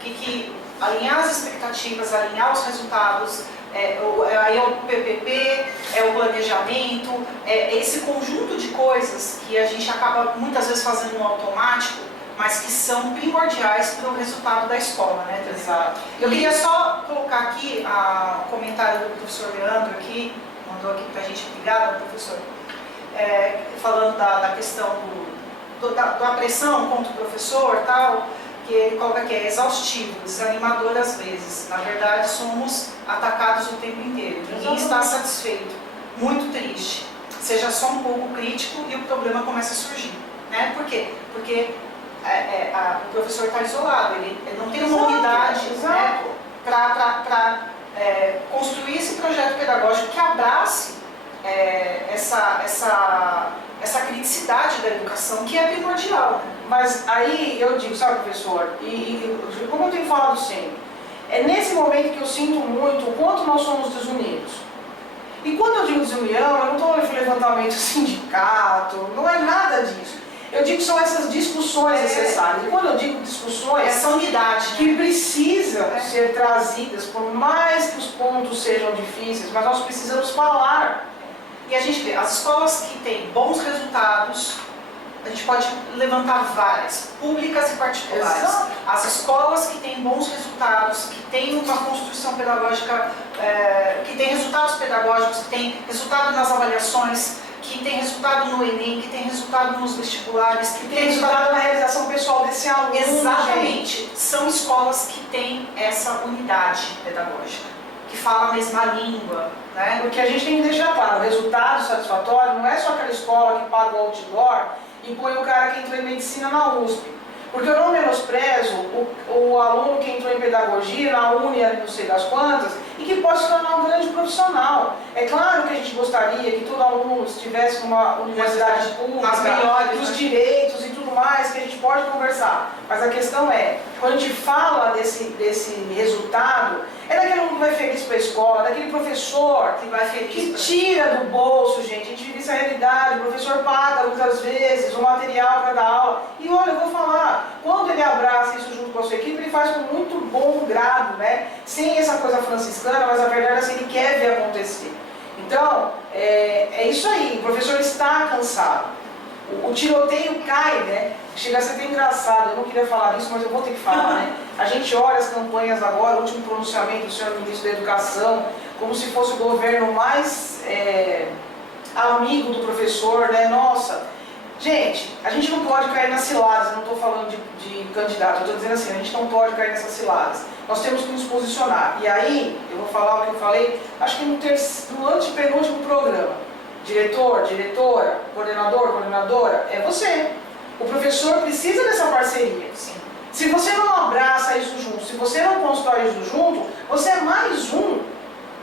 Alinhar as expectativas, alinhar os resultados. Aí é o PPP, é o planejamento, é esse conjunto de coisas que a gente acaba muitas vezes fazendo no automático, mas que são primordiais para o resultado da escola, né? Exato. Eu queria só colocar aqui o comentário do professor Leandro aqui, mandou aqui para a gente, obrigada, professor, falando da questão da pressão contra o professor e tal, que ele coloca que é exaustivo, desanimador às vezes. Na verdade, somos atacados o tempo inteiro. Ninguém está satisfeito. Muito triste. Seja só um pouco crítico e o problema começa a surgir. Né? Por quê? Porque o professor está isolado, ele não tem uma unidade, né, para construir esse projeto pedagógico que abrace essa criticidade da educação, que é primordial. Né? Mas aí eu digo, sabe, professor, como eu tenho falado sempre, é nesse momento que eu sinto muito o quanto nós somos desunidos. E quando eu digo desunião, eu não estou falando levantamento sindicato, não é nada disso. Eu digo que são essas discussões necessárias. E quando eu digo discussões, essa unidade que precisam ser trazidas, por mais que os pontos sejam difíceis, mas nós precisamos falar. E a gente vê, as escolas que têm bons resultados, a gente pode levantar várias, públicas e particulares. Exato. As escolas que têm bons resultados, que têm uma construção pedagógica, que têm resultados pedagógicos, que têm resultado nas avaliações, que tem resultado no Enem, que tem resultado nos vestibulares, que tem resultado na realização pessoal desse aluno. Exatamente. Gente. São escolas que têm essa unidade pedagógica, que fala a mesma língua. Né? Porque a gente tem que deixar claro, o resultado satisfatório não é só aquela escola que paga o outdoor e põe o cara que entrou em medicina na USP. Porque eu não menosprezo o aluno que entrou em pedagogia, na Uni, não sei das quantas, e que pode se tornar um grande profissional. É claro que a gente gostaria que todo aluno estivesse numa universidade pública, dos direitos e tudo mais, que a gente pode conversar. Mas a questão é, quando a gente fala desse resultado, é daquele aluno que vai feliz para a escola, daquele professor que vai feliz, que tira do bolso, gente. A gente vive essa realidade, o professor paga muitas vezes o material para dar aula. E olha, eu vou falar, quando ele abraça isso junto com a sua equipe, ele faz com muito bom grado, né? Sem essa coisa franciscana, mas a verdade é assim, ele quer ver acontecer. Então, é isso aí, o professor está cansado. o tiroteio cai, né? Chega a ser até engraçado, eu não queria falar disso, mas eu vou ter que falar, né? A gente olha as campanhas agora, o último pronunciamento do senhor ministro da Educação, como se fosse o governo mais amigo do professor, né? Nossa, gente, a gente não pode cair nas ciladas, não estou falando de candidato, eu estou dizendo assim, a gente não pode cair nessas ciladas. Nós temos que nos posicionar. E aí, eu vou falar o que eu falei, acho que no antepenúltimo programa. Diretor, diretora, coordenador, coordenadora, é você. O professor precisa dessa parceria. Sim. Se você não abraça isso junto, se você não constrói isso junto, você é mais um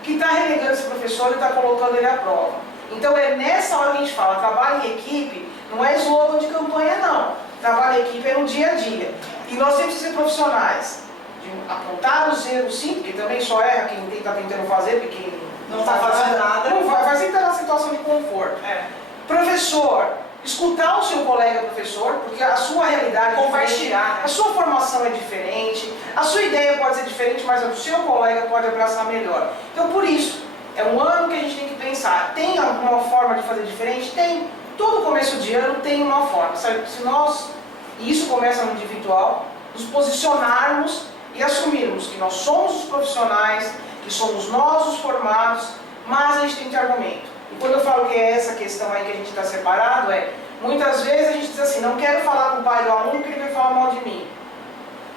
que está relegando esse professor e está colocando ele à prova. Então é nessa hora que a gente fala, trabalho em equipe, não é slogan de campanha não. Trabalho em equipe é no dia a dia. E nós temos que ser profissionais. De apontar os erros sim, porque também só erra quem está tentando fazer, porque quem não está fazendo nada. Não vai sempre estar na situação de conforto. Professor, escutar o seu colega professor, porque a sua realidade compartilhar, a sua formação é diferente, a sua ideia pode ser diferente, mas a do seu colega pode abraçar melhor. Então, por isso, é um ano que a gente tem que pensar. Tem alguma forma de fazer diferente? Tem. Todo começo de ano tem uma forma. Sabe? Se nós, e isso começa no individual, nos posicionarmos e assumirmos que nós somos os profissionais, que somos nós os formados, mas a gente tem que ter argumento. E quando eu falo que é essa questão aí que a gente está separado, muitas vezes a gente diz assim, não quero falar com o pai do aluno porque ele vai falar mal de mim.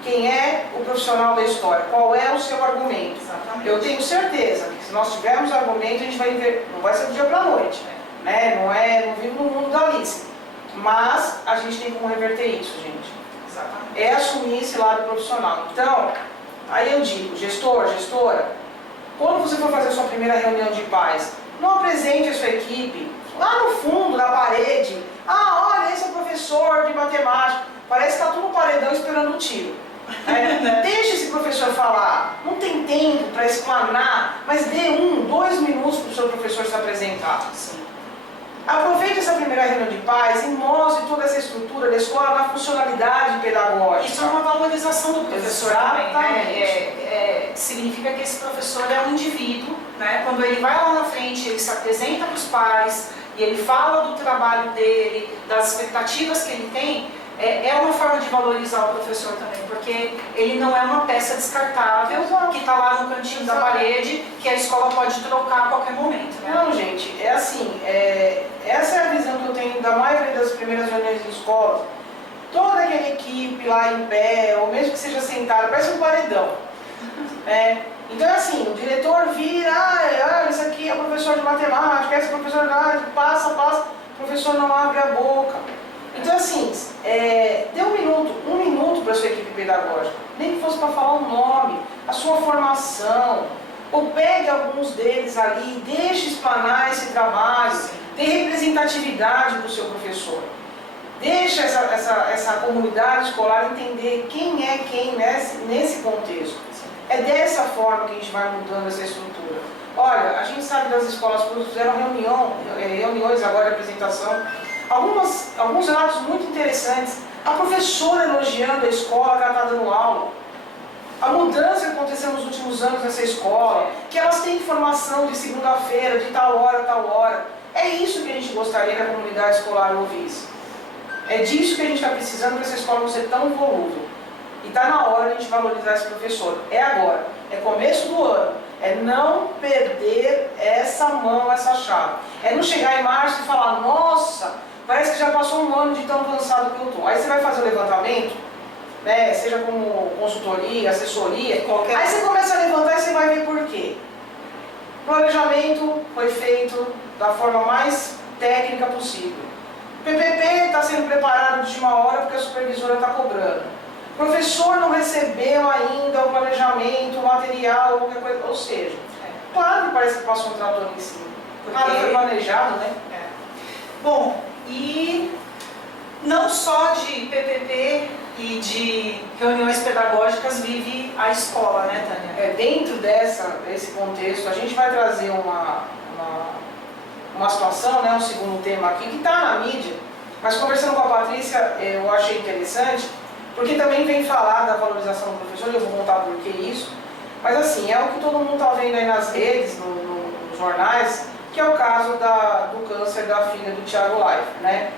Quem é o profissional da história? Qual é o seu argumento? Exatamente. Eu tenho certeza que se nós tivermos argumento, a gente vai ver, não vai ser do dia para a noite, né? Não vivo no mundo da Alice. Mas a gente tem como reverter isso, gente. Exatamente. É assumir esse lado profissional. Então, aí eu digo, gestor, gestora, quando você for fazer a sua primeira reunião de pais, não apresente a sua equipe lá no fundo, na parede. Ah, olha, esse é o professor de matemática. Parece que está tudo no paredão esperando um tiro. Deixe esse professor falar. Não tem tempo para explanar, mas dê 2 minutos para o seu professor se apresentar. Sim. Aproveite essa primeira reunião de pais e mostre toda essa estrutura da escola na funcionalidade pedagógica. Isso é uma valorização do professor também, né? Significa que esse professor é um indivíduo, né? Quando ele vai lá na frente, ele se apresenta para os pais e ele fala do trabalho dele, das expectativas que ele tem, é uma forma de valorizar o professor também, porque ele não é uma peça descartável que está lá no cantinho da parede, que a escola pode trocar a qualquer momento, né? Não, gente, é assim, essa é a visão que eu tenho da maioria das primeiras reuniões de escola. Toda aquela equipe lá em pé, ou mesmo que seja sentada, parece um paredão. Então é assim, o diretor vira, isso aqui é o professor de matemática, esse é o professor de arte, passa, o professor não abre a boca. Então assim, dê um minuto para a sua equipe pedagógica, nem que fosse para falar o nome, a sua formação, ou pegue alguns deles ali e deixe explanar esse trabalho, dê representatividade para o seu professor. Deixa essa comunidade escolar entender quem é quem nesse contexto. É dessa forma que a gente vai mudando essa estrutura. Olha, a gente sabe das escolas públicas fizeram reuniões agora de apresentação, alguns relatos muito interessantes. A professora elogiando a escola que ela está dando aula. A mudança que aconteceu nos últimos anos nessa escola, que elas têm formação de segunda-feira, de tal hora, tal hora. É isso que a gente gostaria que a comunidade escolar ouvisse. É disso que a gente está precisando para essa escola não ser tão volúvel. E está na hora de a gente valorizar esse professor. É agora, é começo do ano. É não perder essa mão, essa chave. É não chegar em março e falar, nossa, parece que já passou um ano de tão cansado que eu estou. Aí você vai fazer o levantamento, né, seja como consultoria, assessoria, aí você começa a levantar e você vai ver por quê. O planejamento foi feito da forma mais técnica possível. O PPP está sendo preparado de última hora porque a supervisora está cobrando. O professor não recebeu ainda o planejamento, o material, qualquer coisa. Ou seja, claro que parece que passou um trator em cima. Nada foi planejado, né? Bom, e não só de PPP e de reuniões pedagógicas vive a escola, né, Tânia? Dentro desse contexto, a gente vai trazer uma situação, né, um segundo tema aqui, que está na mídia, mas conversando com a Patrícia, eu achei interessante, porque também vem falar da valorização do professor, eu vou contar por que isso, mas assim, é o que todo mundo está vendo aí nas redes, nos jornais, que é o caso do câncer da filha do Thiago Leifert, né?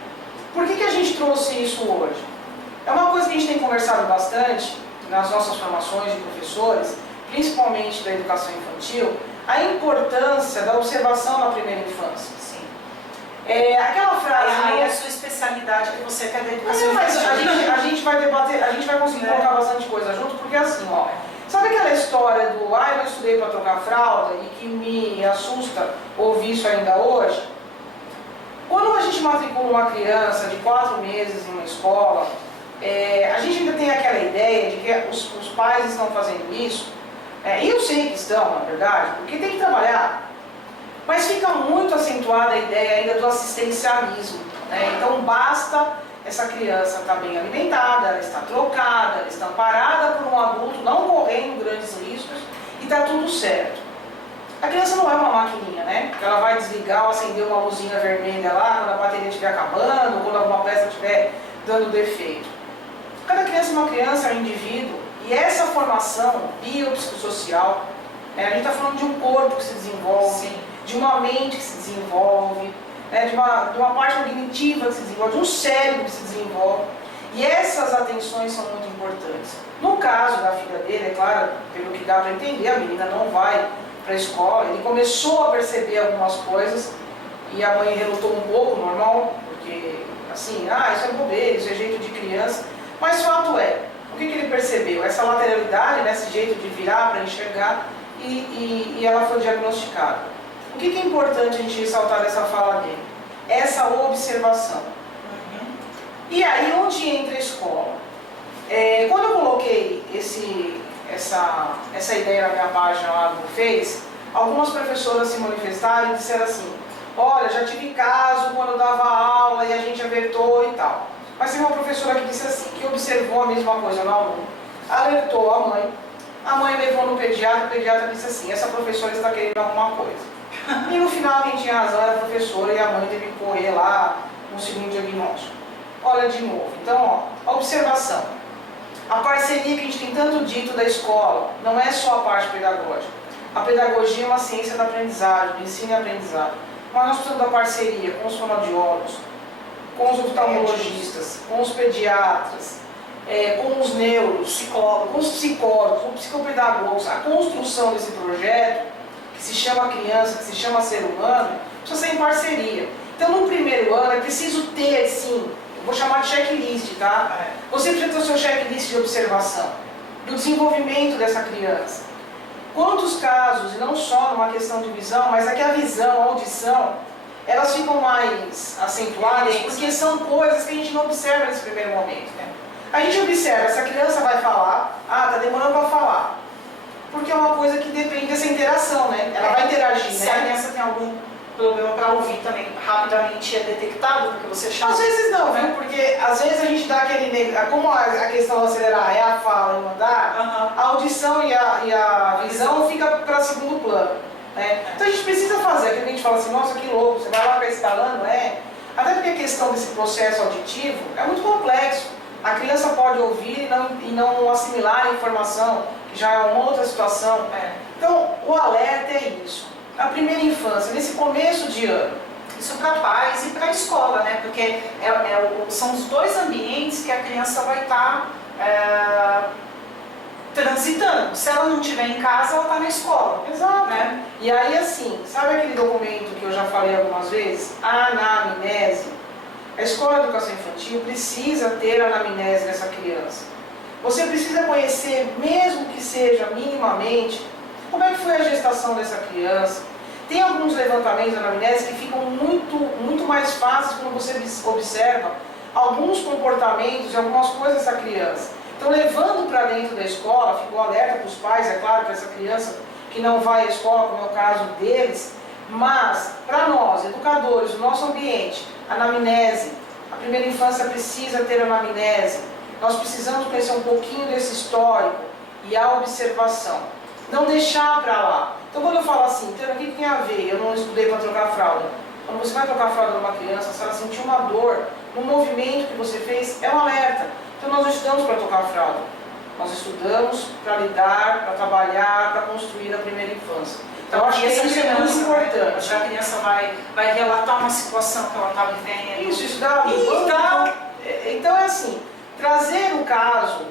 Por que a gente trouxe isso hoje? É uma coisa que a gente tem conversado bastante nas nossas formações de professores, principalmente da educação infantil, a importância da observação na primeira infância. Sim. Aquela frase... Aí é a sua especialidade que você quer da educação mas infantil. a gente vai debater, a gente vai conseguir colocar bastante coisa junto, porque assim, ó, sabe aquela história do eu não estudei para trocar fralda e que me assusta ouvir isso ainda hoje? Quando a gente matricula uma criança de 4 meses em uma escola, a gente ainda tem aquela ideia de que os pais estão fazendo isso, e eu sei que estão, na verdade, porque tem que trabalhar, mas fica muito acentuada a ideia ainda do assistencialismo, né? Então basta essa criança estar bem alimentada, ela está trocada, ela está amparada por um adulto, não correndo grandes riscos, e está tudo certo. A criança não é uma maquininha, né? Ela vai desligar ou acender uma luzinha vermelha lá quando a bateria estiver acabando, ou quando alguma peça estiver dando defeito. Cada criança é uma criança, é um indivíduo, e essa formação biopsicossocial, a gente está falando de um corpo que se desenvolve, sim, de uma mente que se desenvolve, de uma parte cognitiva que se desenvolve, de um cérebro que se desenvolve, e essas atenções são muito importantes. No caso da filha dele, é claro, pelo que dá para entender, a menina não vai para a escola, ele começou a perceber algumas coisas e a mãe relutou um pouco, normal, porque assim, isso é bobeira, isso é jeito de criança, mas fato é, o que ele percebeu? Essa lateralidade, esse jeito de virar para enxergar, e ela foi diagnosticada. O que é importante a gente ressaltar dessa fala dele? Essa observação. E aí, onde entra a escola? Quando eu coloquei essa ideia na minha página lá no Face, algumas professoras se manifestaram e disseram assim: olha, já tive caso quando eu dava aula e a gente alertou e tal. Mas tem uma professora que disse assim, que observou a mesma coisa no aluno, alertou a mãe levou no pediatra, o pediatra disse assim: essa professora está querendo alguma coisa. E no final quem tinha razão era a professora e a mãe teve que correr lá no segundo diagnóstico. Olha de novo, então a observação. A parceria que a gente tem tanto dito da escola não é só a parte pedagógica. A pedagogia é uma ciência da aprendizagem, do ensino e aprendizado. Mas nós precisamos da parceria com os fonoaudiólogos, com os oftalmologistas, com os pediatras, com os neuros, com os psicólogos, com os psicopedagogos. A construção desse projeto, que se chama criança, que se chama ser humano, precisa ser em parceria. Então, no primeiro ano, é preciso ter, sim, eu vou chamar de checklist, tá? Você precisa ter o seu checklist de observação, do desenvolvimento dessa criança. Quantos casos, e não só numa questão de visão, mas aqui a visão, a audição, elas ficam mais acentuadas porque são coisas que a gente não observa nesse primeiro momento. A gente observa, essa criança vai falar, está demorando para falar, porque é uma coisa que depende dessa interação, né? Ela vai interagir, Se a criança tem algum problema para ouvir também, rapidamente é detectado, porque você chama? Às vezes não, viu? Porque às vezes a gente dá aquele... Como a questão do acelerar é a fala e o andar, a audição e a visão fica para segundo plano. Então a gente precisa fazer, aquilo que a gente fala assim, nossa, que louco, você vai lá ficar instalando, Até porque a questão desse processo auditivo é muito complexo. A criança pode ouvir e não assimilar a informação, que já é uma outra situação. Então, o alerta é isso. A primeira infância, nesse começo de ano. Isso para pais e para a escola, né? Porque são os dois ambientes que a criança vai estar transitando. Se ela não estiver em casa, ela está na escola. Exato. Né? E aí, assim, sabe aquele documento que eu já falei algumas vezes? A anamnese. A escola de educação infantil precisa ter a anamnese dessa criança. Você precisa conhecer, mesmo que seja minimamente, como é que foi a gestação dessa criança. Tem alguns levantamentos da anamnese que ficam muito mais fáceis quando você observa alguns comportamentos e algumas coisas dessa criança. Então, levando para dentro da escola, ficou alerta para os pais, é claro, para essa criança que não vai à escola, como é o caso deles, mas, para nós, educadores, o nosso ambiente, a anamnese, a primeira infância precisa ter anamnese. Nós precisamos conhecer um pouquinho desse histórico e a observação. Não deixar para lá. Então, quando eu falo assim, o que tem a ver? Eu não estudei para trocar fralda. Quando você vai trocar a fralda numa criança, se ela sentir uma dor no movimento que você fez, é um alerta. Então, nós não estudamos para trocar a fralda. Nós estudamos para lidar, para trabalhar, para construir a primeira infância. Então, acho que essa é muito importante. A criança vai relatar uma situação que ela está vivendo. Isso dá então é assim, trazer o caso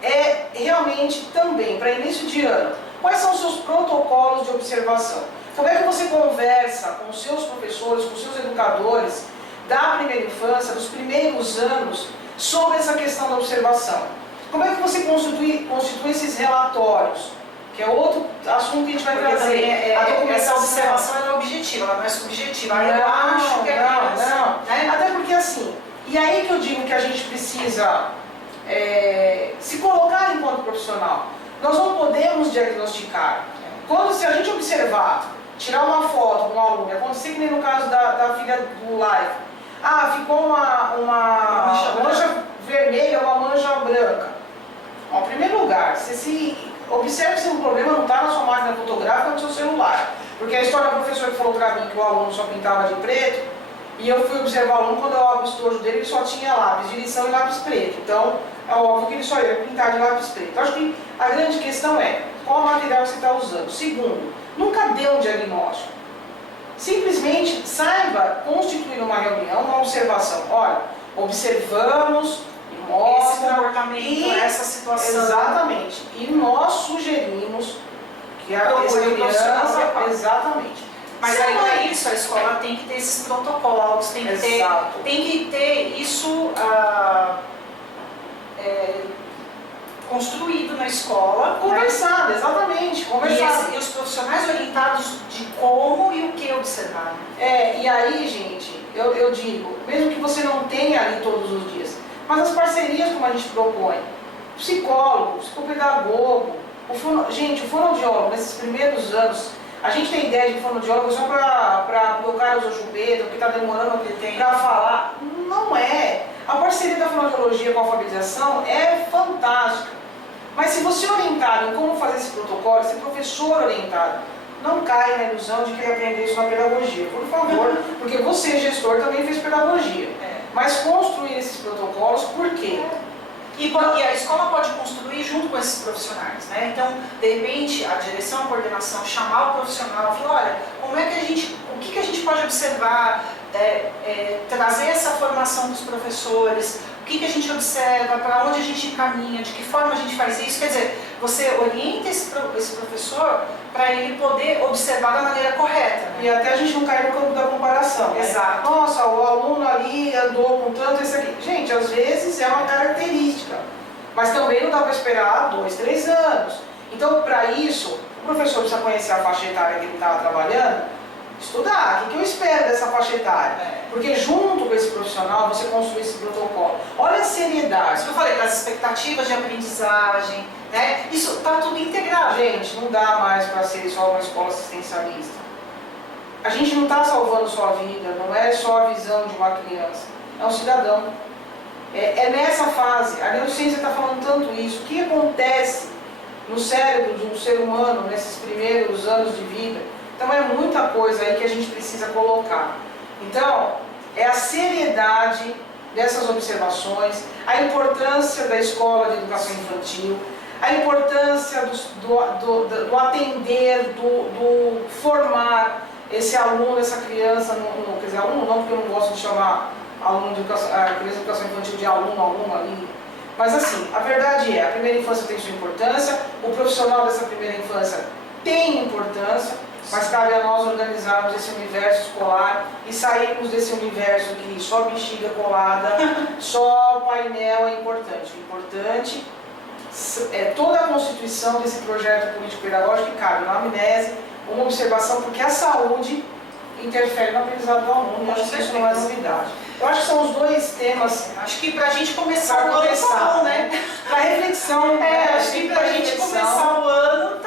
é realmente também, para início de ano, quais são os seus protocolos de observação? Como é que você conversa com os seus professores, com os seus educadores da primeira infância, dos primeiros anos, sobre essa questão da observação? Como é que você constitui esses relatórios? Que é outro assunto que a gente vai trazer. Essa observação é objetiva, ela não é subjetiva. Eu acho que não. Até porque assim, e aí que eu digo que a gente precisa se colocar enquanto profissional. Nós não podemos diagnosticar. Se a gente observar, tirar uma foto com um aluno, acontecer que nem no caso da filha do Live, ficou uma mancha vermelha, uma mancha branca. Em primeiro lugar, observe se o problema não está na sua máquina fotográfica ou no seu celular. Porque a história do professor que falou para mim que o aluno só pintava de preto, e eu fui observar o aluno, quando eu abro o estojo dele, ele só tinha lápis de lição e lápis preto. Então, é óbvio que ele só ia pintar de lápis preto. Eu acho que a grande questão é qual material você está usando. Segundo, nunca dê um diagnóstico. Simplesmente saiba constituir uma reunião, uma observação. Olha, observamos, mostra, esse comportamento, essa situação. Exatamente. E nós sugerimos que a criança... Exatamente. Mas aí para isso a escola tem que ter esses protocolos, tem que ter isso construído na escola. Conversado, exatamente. Conversado. E os profissionais orientados de como e o que observar. E aí, gente, eu digo, mesmo que você não tenha ali todos os dias, mas as parcerias como a gente propõe, psicólogo, psicopedagogo, gente, o fonoaudiólogo nesses primeiros anos, a gente tem ideia de fonoaudiólogo só para o cara usar chupeta, porque está demorando para falar. Não é. A parceria da fonoaudiologia com a alfabetização é fantástica. Mas se você orientar em como fazer esse protocolo, se professor orientado, não caia na ilusão de querer aprender isso na pedagogia, por favor, porque você, gestor, também fez pedagogia. Mas construir esses protocolos, por quê? E a escola pode construir junto com esses profissionais, né? Então, de repente, a direção, a coordenação, chamar o profissional, falar, olha, o que a gente pode observar, trazer essa formação dos professores, o que a gente observa, para onde a gente encaminha, de que forma a gente faz isso. Quer dizer, você orienta esse professor para ele poder observar da maneira correta. Né? E até a gente não cair no campo da comparação. Exato. Né? Nossa, o aluno ali andou com tanto esse aqui. Gente, às vezes é uma característica, mas também não dá para esperar 2, 3 anos. Então, para isso, o professor precisa conhecer a faixa etária que ele estava trabalhando, estudar, o que eu espero dessa faixa etária. Porque junto com esse profissional, você construi esse protocolo. Olha a seriedade. Isso que eu falei, das expectativas de aprendizagem, né? Isso está tudo integrado. Gente, não dá mais para ser só uma escola assistencialista. A gente não está salvando só a vida, não é só a visão de uma criança, é um cidadão. É nessa fase, a neurociência está falando tanto isso. O que acontece no cérebro de um ser humano nesses primeiros anos de vida? Então é muita coisa aí que a gente precisa colocar. Então, é a seriedade dessas observações, a importância da escola de educação infantil, a importância do atender, do formar esse aluno, essa criança, quer dizer, aluno não, porque eu não gosto de chamar aluno de educação, a criança de educação infantil de aluno ali. Mas assim, a verdade é, a primeira infância tem sua importância, o profissional dessa primeira infância tem importância, mas cabe a nós organizarmos esse universo escolar e sairmos desse universo que só bexiga colada, só painel é importante. O importante é toda a constituição desse projeto político-pedagógico que cabe na amnese, uma observação, porque a saúde interfere no aprendizado do aluno, e acho que isso não é novidade. Eu acho que são os dois temas. Acho que para a gente começar o ano tá bom, né? Para reflexão. Acho que para a gente começar o ano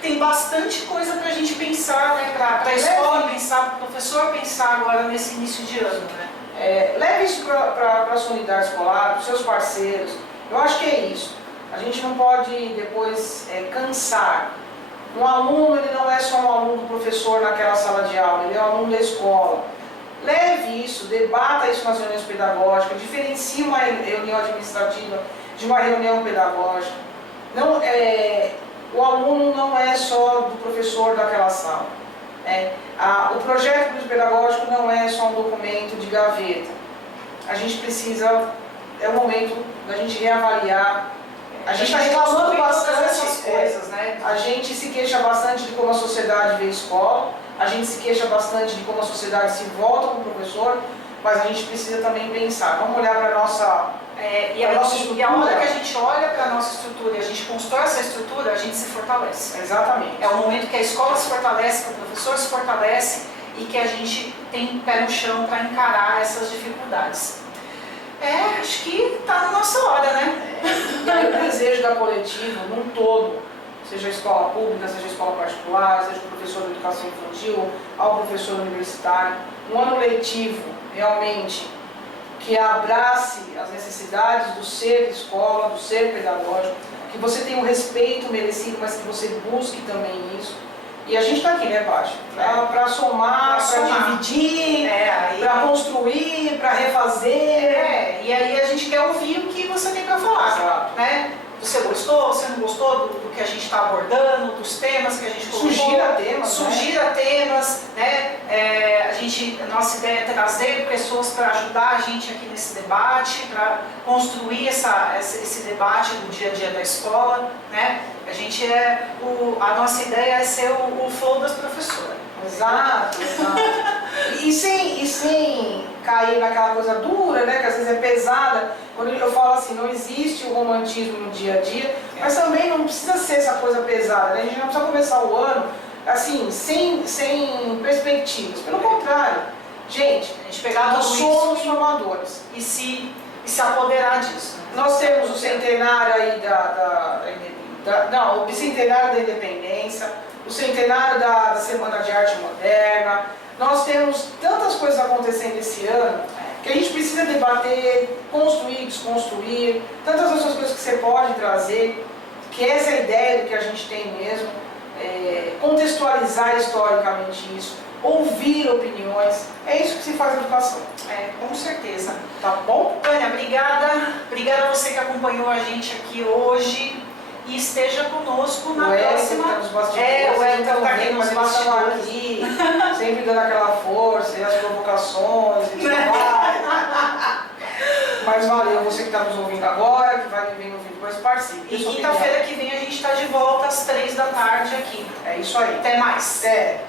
tem bastante coisa para a gente pensar, né? Para a escola pensar, para o professor pensar agora nesse início de ano, né? Leve isso para a sua unidade escolar, para os seus parceiros. Eu acho que é isso. A gente não pode depois cansar. Um aluno, ele não é só um aluno do professor naquela sala de aula, ele é um aluno da escola. Leve isso, debata isso nas reuniões pedagógicas, diferencie uma reunião administrativa de uma reunião pedagógica. o aluno não é só do professor daquela sala. O projeto pedagógico não é só um documento de gaveta. A gente precisa, é o momento da gente reavaliar. A gente está reclamando bastante essas coisas, né? A gente se queixa bastante de como a sociedade vê a escola, a gente se queixa bastante de como a sociedade se volta com o professor, mas a gente precisa também pensar. Vamos olhar para a nossa e a hora que a gente olha para a nossa estrutura e a gente constrói essa estrutura, a gente se fortalece. Exatamente. É o momento que a escola se fortalece, que o professor se fortalece e que a gente tem pé no chão para encarar essas dificuldades. Acho que está na nossa hora, né? O desejo da coletiva, num todo, seja a escola pública, seja a escola particular, seja o professor de educação infantil, ao professor universitário, um ano letivo realmente que abrace as necessidades do ser escola, do ser pedagógico, que você tenha um respeito merecido, mas que você busque também isso. E a gente está aqui, né, Paty? Para somar, para dividir, para construir, para refazer. E aí a gente quer ouvir o que você tem para falar, né? Você gostou, você não gostou do que a gente está abordando, dos temas que a gente colocou? Sugira temas, né? Nossa ideia é trazer pessoas para ajudar a gente aqui nesse debate, para construir esse debate do dia a dia da escola, né? A nossa ideia é ser o flow das professoras. Exato. E sem cair naquela coisa dura, né, que às vezes é pesada. Quando eu falo assim, não existe o romantismo no dia a dia, mas também não precisa ser essa coisa pesada, né? A gente não precisa começar o ano assim, sem perspectivas. Pelo contrário, gente, nós somos formadores. E se apoderar disso. Nós temos o centenário aí o bicentenário da independência, o centenário da Semana de Arte Moderna. Nós temos tantas coisas acontecendo esse ano que a gente precisa debater, construir, desconstruir, tantas outras coisas que você pode trazer, que essa é a ideia do que a gente tem mesmo, contextualizar historicamente isso, ouvir opiniões, é isso que se faz na educação. Com certeza. Tá bom? Tânia, obrigada a você que acompanhou a gente aqui hoje. E esteja conosco na próxima. O Wellington está aqui nos bastidores, aqui, sempre dando aquela força e as provocações e tudo mais. Mas valeu, você que está nos ouvindo agora, que vai me vir ouvir depois, participe. E quinta-feira que vem a gente está de volta às 3 da tarde aqui. É isso aí. Até mais. Até.